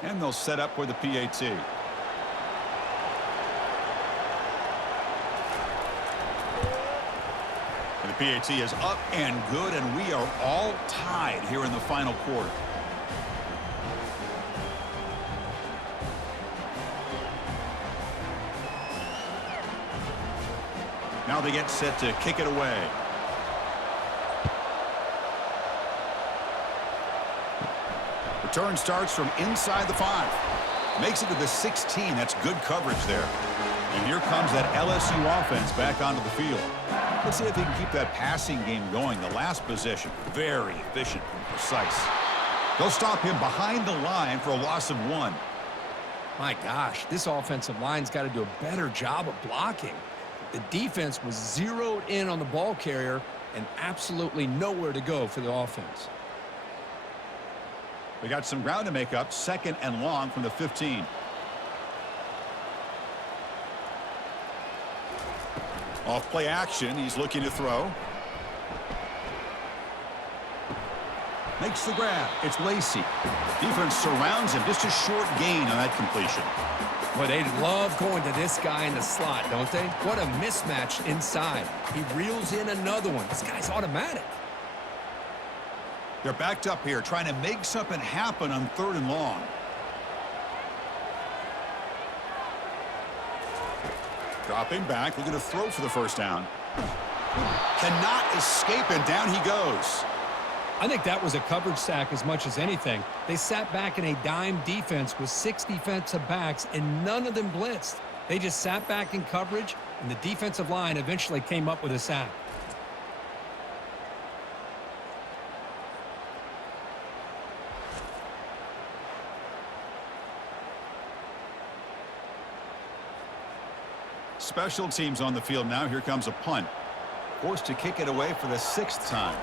And they'll set up for the PAT. And the PAT is up and good, and we are all tied here in the final quarter. Now they get set to kick it away. Return starts from inside the 5. Makes it to the 16. That's good coverage there. And here comes that LSU offense back onto the field. Let's see if they can keep that passing game going. The last possession, very efficient and precise. They'll stop him behind the line for a loss of 1. My gosh, this offensive line's got to do a better job of blocking. The defense was zeroed in on the ball carrier and absolutely nowhere to go for the offense. We got some ground to make up. 2nd and long from the 15. Off play action. He's looking to throw. Makes the grab. It's Lacey. Defense surrounds him. Just a short gain on that completion. Boy, they love going to this guy in the slot, don't they? What a mismatch inside. He reels in another one. This guy's automatic. They're backed up here, trying to make something happen on 3rd and long. Dropping back, looking to throw for the first down. Cannot escape, and down he goes. I think that was a coverage sack as much as anything. They sat back in a dime defense with 6 defensive backs, and none of them blitzed. They just sat back in coverage, and the defensive line eventually came up with a sack. Special teams on the field now. Here comes a punt. Forced to kick it away for the 6th time.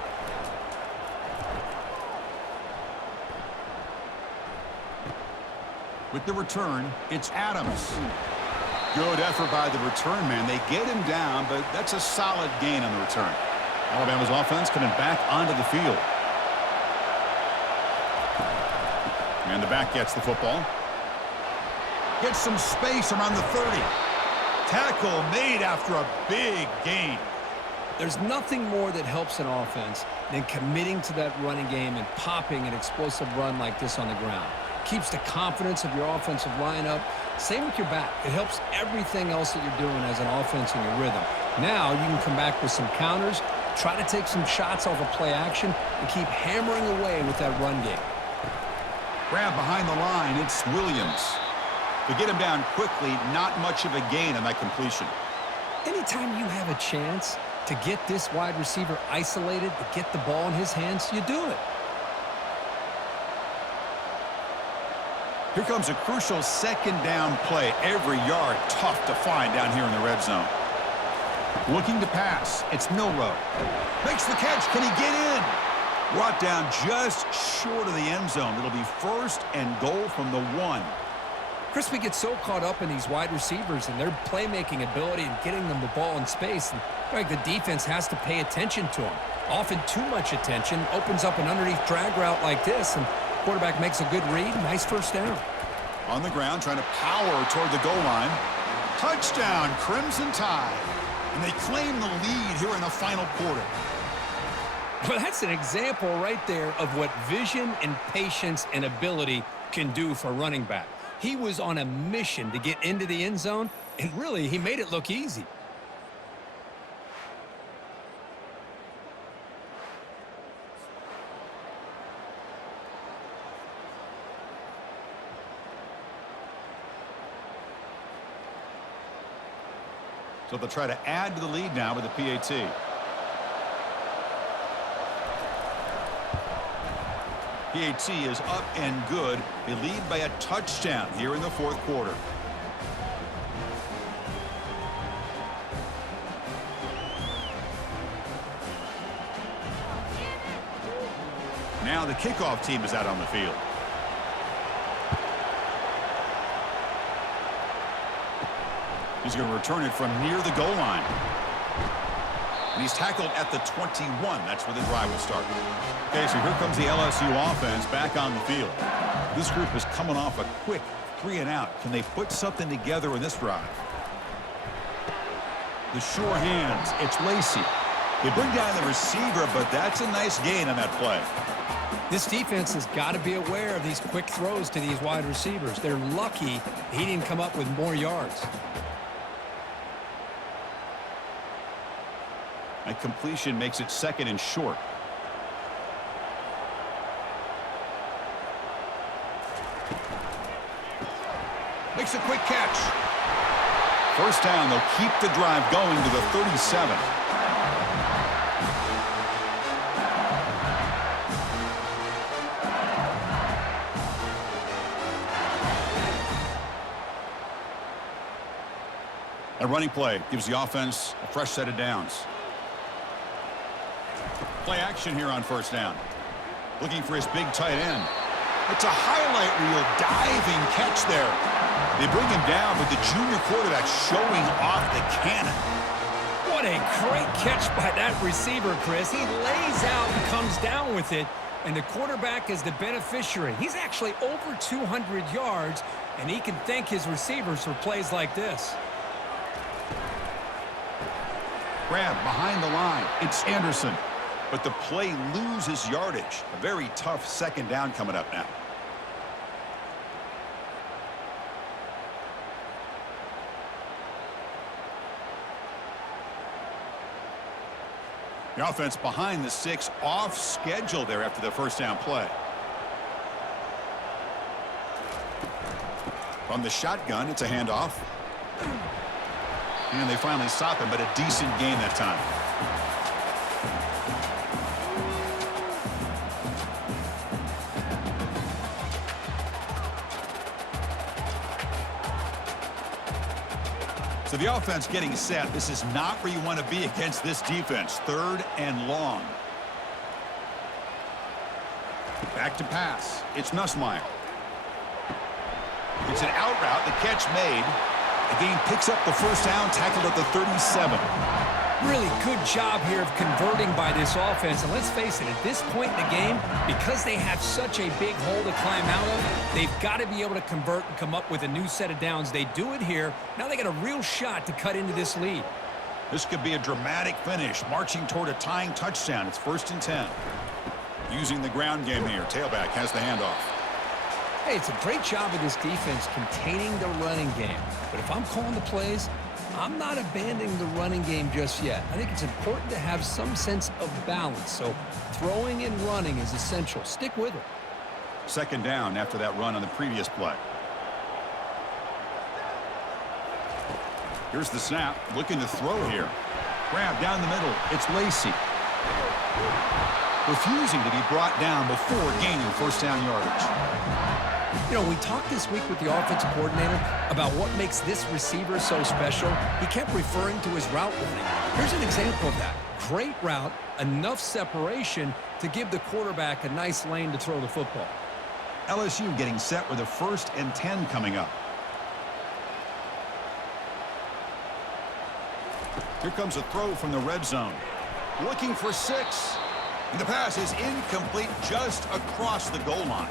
With the return, it's Adams. Good effort by the return man. They get him down, but that's a solid gain on the return. Alabama's offense coming back onto the field. And the back gets the football. Gets some space around the 30. Tackle made after a big gain. There's nothing more that helps an offense than committing to that running game and popping an explosive run like this on the ground. Keeps the confidence of your offensive line up. Same with your back. It helps everything else that you're doing as an offense in your rhythm. Now you can come back with some counters, try to take some shots off of play action, and keep hammering away with that run game. Grab behind the line. It's Williams. To get him down quickly, not much of a gain on that completion. Anytime you have a chance to get this wide receiver isolated, to get the ball in his hands, you do it. Here comes a crucial second down play. Every yard tough to find down here in the red zone. Looking to pass. It's Milroe. Makes the catch. Can he get in? Brought down just short of the end zone. It'll be first and goal from the 1. Chris, we get so caught up in these wide receivers and their playmaking ability and getting them the ball in space. And like the defense has to pay attention to them. Often too much attention. Opens up an underneath drag route like this. And quarterback makes a good read. Nice first down. On the ground, trying to power toward the goal line. Touchdown, Crimson Tide. And they claim the lead here in the final quarter. Well, that's an example right there of what vision and patience and ability can do for running back. He was on a mission to get into the end zone, and really, he made it look easy. So they'll try to add to the lead now with the PAT. PAT is up and good. They lead by a touchdown here in the fourth quarter. Now the kickoff team is out on the field. He's going to return it from near the goal line. And he's tackled at the 21. That's where the drive will start. Okay, so here comes the LSU offense back on the field. This group is coming off a quick 3-and-out. Can they put something together in this drive? The sure hands. It's Lacey. They bring down the receiver, but that's a nice gain on that play. This defense has got to be aware of these quick throws to these wide receivers. They're lucky he didn't come up with more yards. That completion makes it second and short. Makes a quick catch. First down, they'll keep the drive going to the 37. A running play gives the offense a fresh set of downs. Play action here on first down. Looking for his big tight end. It's a highlight reel diving catch there. They bring him down, but the junior quarterback showing off the cannon. What a great catch by that receiver, Chris. He lays out and comes down with it, and the quarterback is the beneficiary. He's actually over 200 yards, and he can thank his receivers for plays like this. Grab behind the line. It's Anderson. But the play loses yardage. A very tough second down coming up now. The offense behind the 6, off schedule there after the first down play. From the shotgun, it's a handoff. And they finally stop him, but a decent gain that time. So the offense getting set. This is not where you want to be against this defense. Third and long. Back to pass. It's Nussmeier. It's an out route. The catch made. The game picks up the first down, tackled at the 37. Really good job here of converting by this offense. And let's face it, at this point in the game, because they have such a big hole to climb out of, they've got to be able to convert and come up with a new set of downs. They do it here. Now they got a real shot to cut into this lead. This could be a dramatic finish, marching toward a tying touchdown. It's 1st and 10. Using the ground game here. Tailback has the handoff. Hey, it's a great job of this defense containing the running game. But if I'm calling the plays, I'm not abandoning the running game just yet. I think it's important to have some sense of balance. So throwing and running is essential. Stick with it. 2nd down after that run on the previous play. Here's the snap. Looking to throw here. Grab down the middle. It's Lacey. Refusing to be brought down before gaining first down yardage. You know, we talked this week with the offensive coordinator about what makes this receiver so special. He kept referring to his route running. Here's an example of that. Great route, enough separation to give the quarterback a nice lane to throw the football. LSU getting set with a 1st and 10 coming up. Here comes a throw from the red zone. Looking for 6. And the pass is incomplete just across the goal line.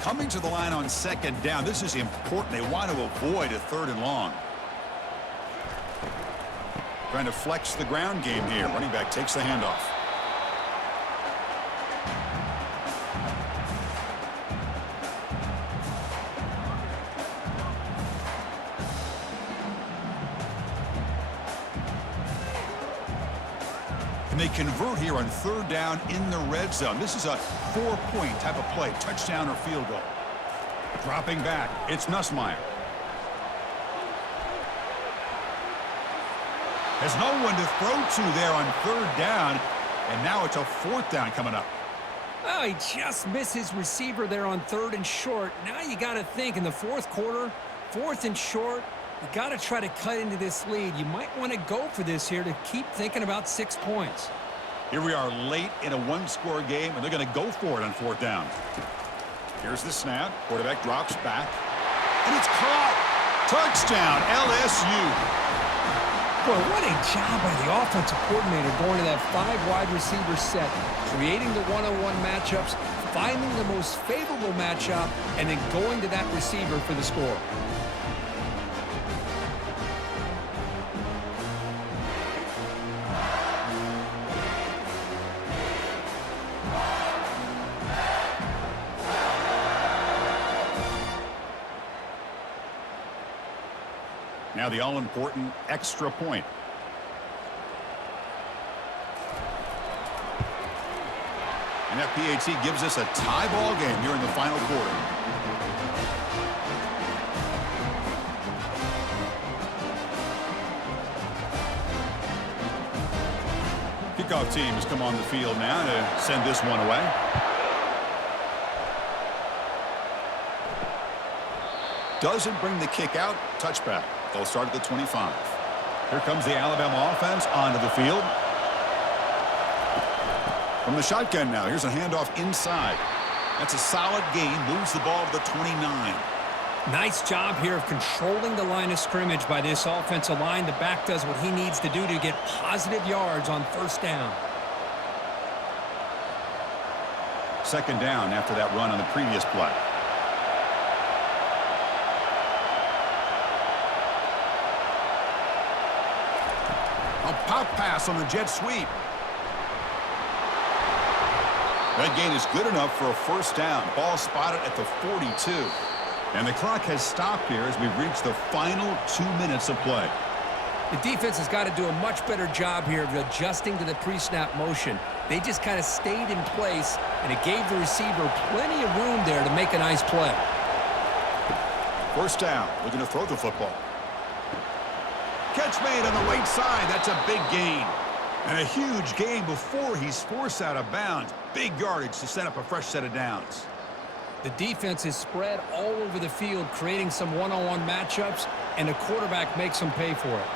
Coming to the line on 2nd down. This is important. They want to avoid a 3rd and long. Trying to flex the ground game here. Running back takes the handoff. And they convert here on 3rd down in the red zone. This is a 4-point type of play, touchdown or field goal. Dropping back, it's Nussmeier. Has no one to throw to there on 3rd down, and now it's a 4th down coming up. Oh, he just missed his receiver there on 3rd and short. Now you got to think in the 4th quarter, 4th and short, you got to try to cut into this lead. You might want to go for this here to keep thinking about 6 points. Here we are late in a 1-score game, and they're going to go for it on 4th down. Here's the snap. Quarterback drops back, and it's caught. Touchdown, LSU. Boy, what a job by the offensive coordinator going to that 5-wide receiver set, creating the one-on-one matchups, finding the most favorable matchup, and then going to that receiver for the score. Now the all-important extra point. And that PAT gives us a tie ball game here in the final quarter. Kickoff team has come on the field now to send this one away. Doesn't bring the kick out. Touchback. They'll start at the 25. Here comes the Alabama offense onto the field. From the shotgun now, here's a handoff inside. That's a solid gain. Moves the ball to the 29. Nice job here of controlling the line of scrimmage by this offensive line. The back does what he needs to do to get positive yards on 1st down. 2nd down after that run on the previous play. A pop pass on the jet sweep. That gain is good enough for a 1st down. Ball spotted at the 42. And the clock has stopped here as we've reached the final 2 minutes of play. The defense has got to do a much better job here of adjusting to the pre-snap motion. They just kind of stayed in place, and it gave the receiver plenty of room there to make a nice play. 1st down. Looking to throw the football. Catch made on the right side. That's a big gain. And a huge gain before he's forced out of bounds. Big yardage to set up a fresh set of downs. The defense is spread all over the field, creating some one-on-one matchups, and the quarterback makes them pay for it.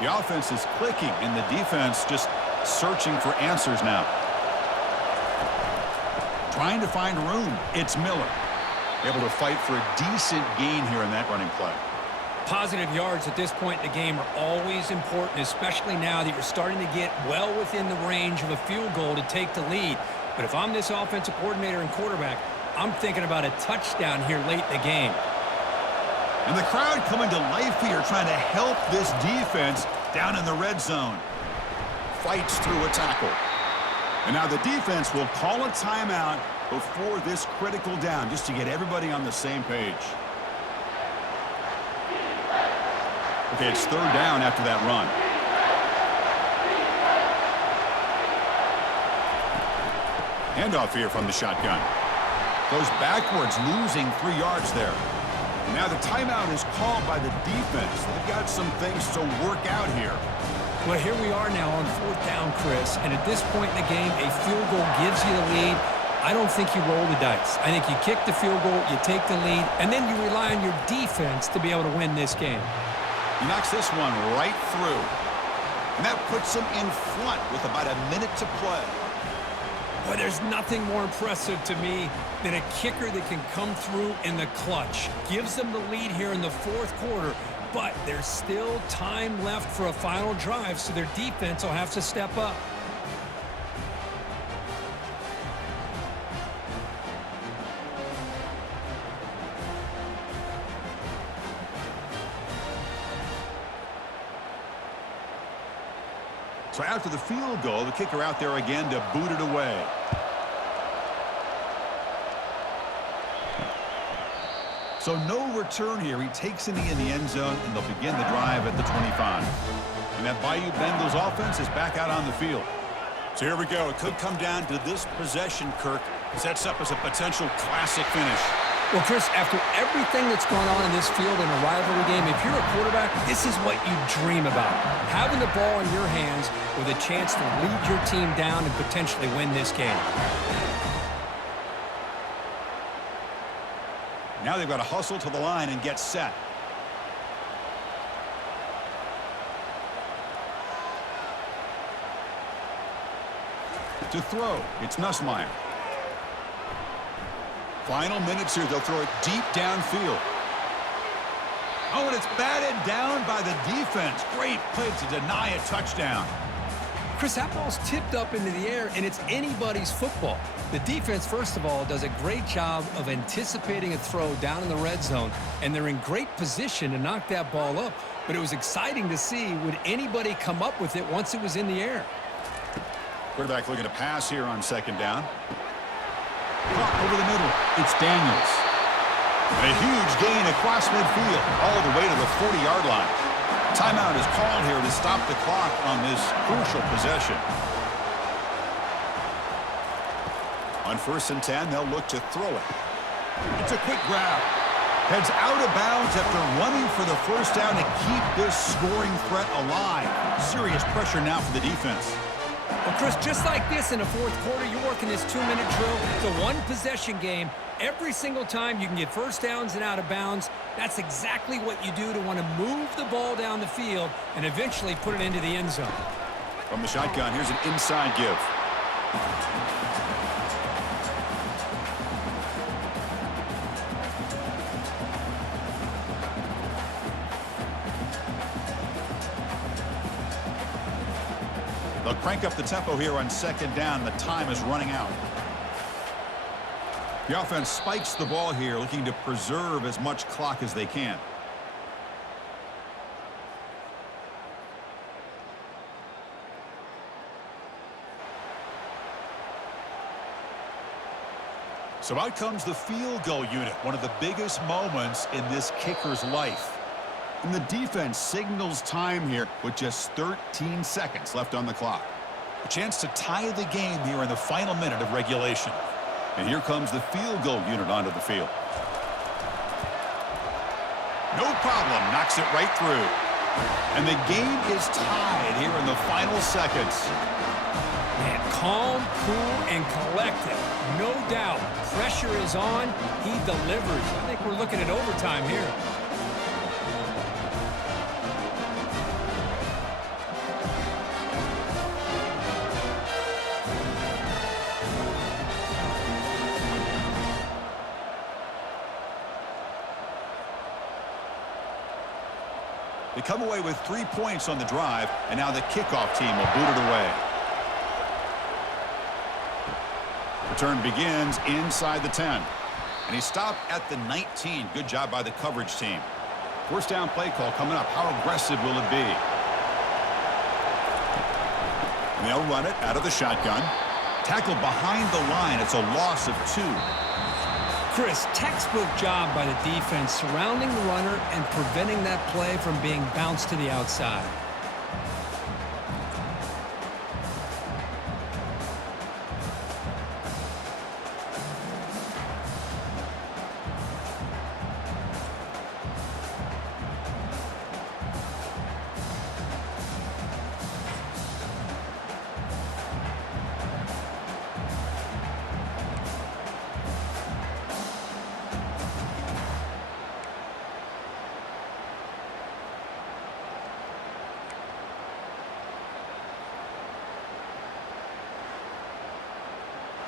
The offense is clicking, and the defense just searching for answers now. Trying to find room. It's Miller. Able to fight for a decent gain here in that running play. Positive yards at this point in the game are always important, especially now that you're starting to get well within the range of a field goal to take the lead. But if I'm this offensive coordinator and quarterback, I'm thinking about a touchdown here late in the game. And the crowd coming to life here, trying to help this defense down in the red zone. Fights through a tackle. And now the defense will call a timeout before this critical down, just to get everybody on the same page. Okay, it's third down after that run. Handoff here from the shotgun. Goes backwards, losing 3 yards there. And now the timeout is called by the defense. They've got some things to work out here. Well, here we are now on fourth down, Chris. And at this point in the game, a field goal gives you the lead. I don't think you roll the dice. I think you kick the field goal, you take the lead, and then you rely on your defense to be able to win this game. He knocks this one right through. And that puts him in front with about a minute to play. But there's nothing more impressive to me than a kicker that can come through in the clutch. Gives them the lead here in the fourth quarter, but there's still time left for a final drive, so their defense will have to step up. So after the field goal, the kicker out there again to boot it away. So no return here. He takes it in the end zone, and they'll begin the drive at the 25. And that Bayou Bengals offense is back out on the field. So here we go. It could come down to this possession, Kirk. Sets up as a potential classic finish. Well, Chris, after everything that's gone on in this field in a rivalry game, if you're a quarterback, this is what you dream about. Having the ball in your hands with a chance to lead your team down and potentially win this game. Now they've got to hustle to the line and get set. To throw, it's Nussmeier. Final minutes here. They'll throw it deep downfield. Oh, and it's batted down by the defense. Great play to deny a touchdown. Chris, that ball's tipped up into the air, and it's anybody's football. The defense, first of all, does a great job of anticipating a throw down in the red zone, and they're in great position to knock that ball up. But it was exciting to see, would anybody come up with it once it was in the air? Quarterback looking to pass here on second down. Caught over the middle. It's Daniels. And a huge gain across midfield, all the way to the 40-yard line. Timeout is called here to stop the clock on this crucial possession. On 1st and 10, they'll look to throw it. It's a quick grab. Heads out of bounds after running for the first down to keep this scoring threat alive. Serious pressure now for the defense. Well, Chris, just like this in the fourth quarter, you're working this 2-minute drill. It's a one-possession game. Every single time you can get first downs and out of bounds, that's exactly what you do to want to move the ball down the field and eventually put it into the end zone. From the shotgun, here's an inside give. They'll crank up the tempo here on second down. The time is running out. The offense spikes the ball here, looking to preserve as much clock as they can. So out comes the field goal unit, one of the biggest moments in this kicker's life. And the defense signals time here with just 13 seconds left on the clock. A chance to tie the game here in the final minute of regulation. And here comes the field goal unit onto the field. No problem, knocks it right through. And the game is tied here in the final seconds. Man, calm, cool, and collected. No doubt. Pressure is on. He delivers. I think we're looking at overtime here. come away with 3 points on the drive, and now the kickoff team will boot it away. Return begins inside the 10. And he stopped at the 19. Good job by the coverage team. First down play call coming up. How aggressive will it be? And they'll run it out of the shotgun. Tackled behind the line. It's a loss of 2. Chris, textbook job by the defense surrounding the runner and preventing that play from being bounced to the outside.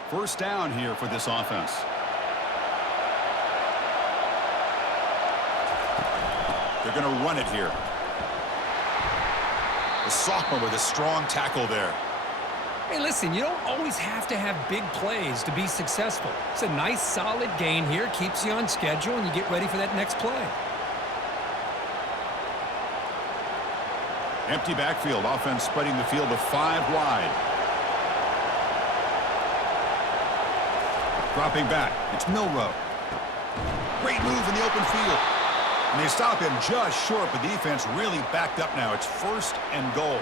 First down here for this offense. They're going to run it here. The sophomore with a strong tackle there. Hey, listen, you don't always have to have big plays to be successful. It's a nice, solid gain here. Keeps you on schedule, and you get ready for that next play. Empty backfield. Offense spreading the field to 5 wide. Dropping back. It's Milrow. Great move in the open field. And they stop him just short, but the defense really backed up now. It's first and goal.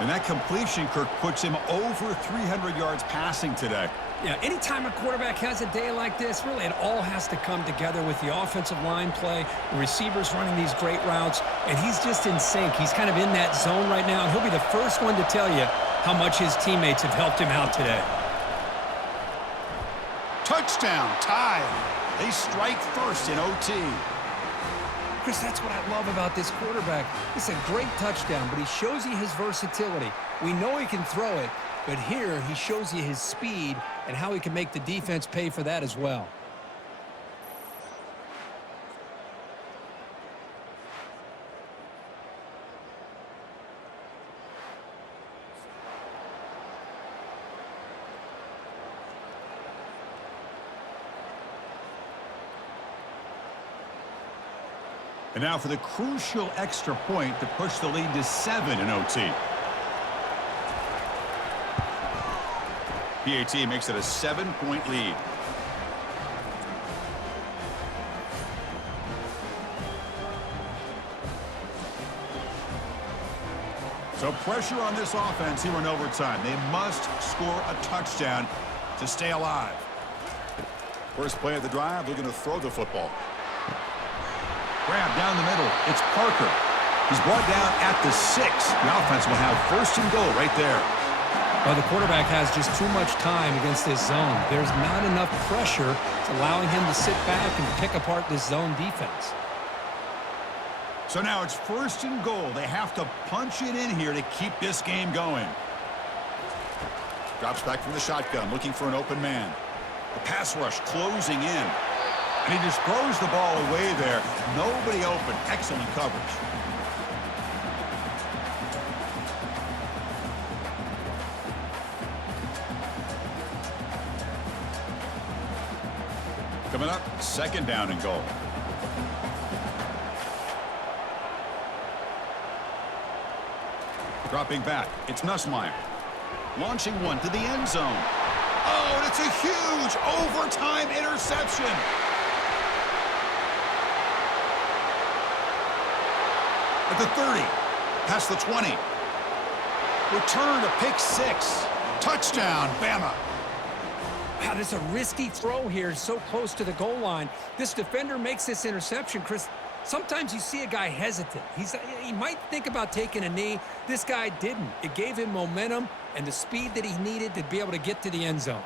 And that completion, Kirk, puts him over 300 yards passing today. Yeah, anytime a quarterback has a day like this, really it all has to come together with the offensive line play, the receivers running these great routes, and he's just in sync. He's kind of in that zone right now, and he'll be the first one to tell you how much his teammates have helped him out today. Touchdown, tied. They strike first in OT. Chris, that's what I love about this quarterback. It's a great touchdown, but he shows you his versatility. We know he can throw it, but here he shows you his speed and how he can make the defense pay for that as well. And now for the crucial extra point to push the lead to 7 in OT. PAT makes it a 7-point lead. So pressure on this offense here in overtime. They must score a touchdown to stay alive. First play of the drive, they're going to throw the football. Grab down the middle. It's Parker. He's brought down at the 6. The offense will have first and goal right there. Well, the quarterback has just too much time against this zone. There's not enough pressure. It's allowing him to sit back and pick apart this zone defense. So now it's first and goal. They have to punch it in here to keep this game going. Drops back from the shotgun, looking for an open man. The pass rush closing in. And he just throws the ball away there. Nobody open. Excellent coverage. Coming up, second down and goal. Dropping back, it's Nussmeier. Launching one to the end zone. Oh, and it's a huge overtime interception. At the 30, past the 20. Return to pick 6. Touchdown, Bama. Wow, this is a risky throw here, so close to the goal line. This defender makes this interception, Chris. Sometimes you see a guy hesitant. He might think about taking a knee. This guy didn't. It gave him momentum and the speed that he needed to be able to get to the end zone.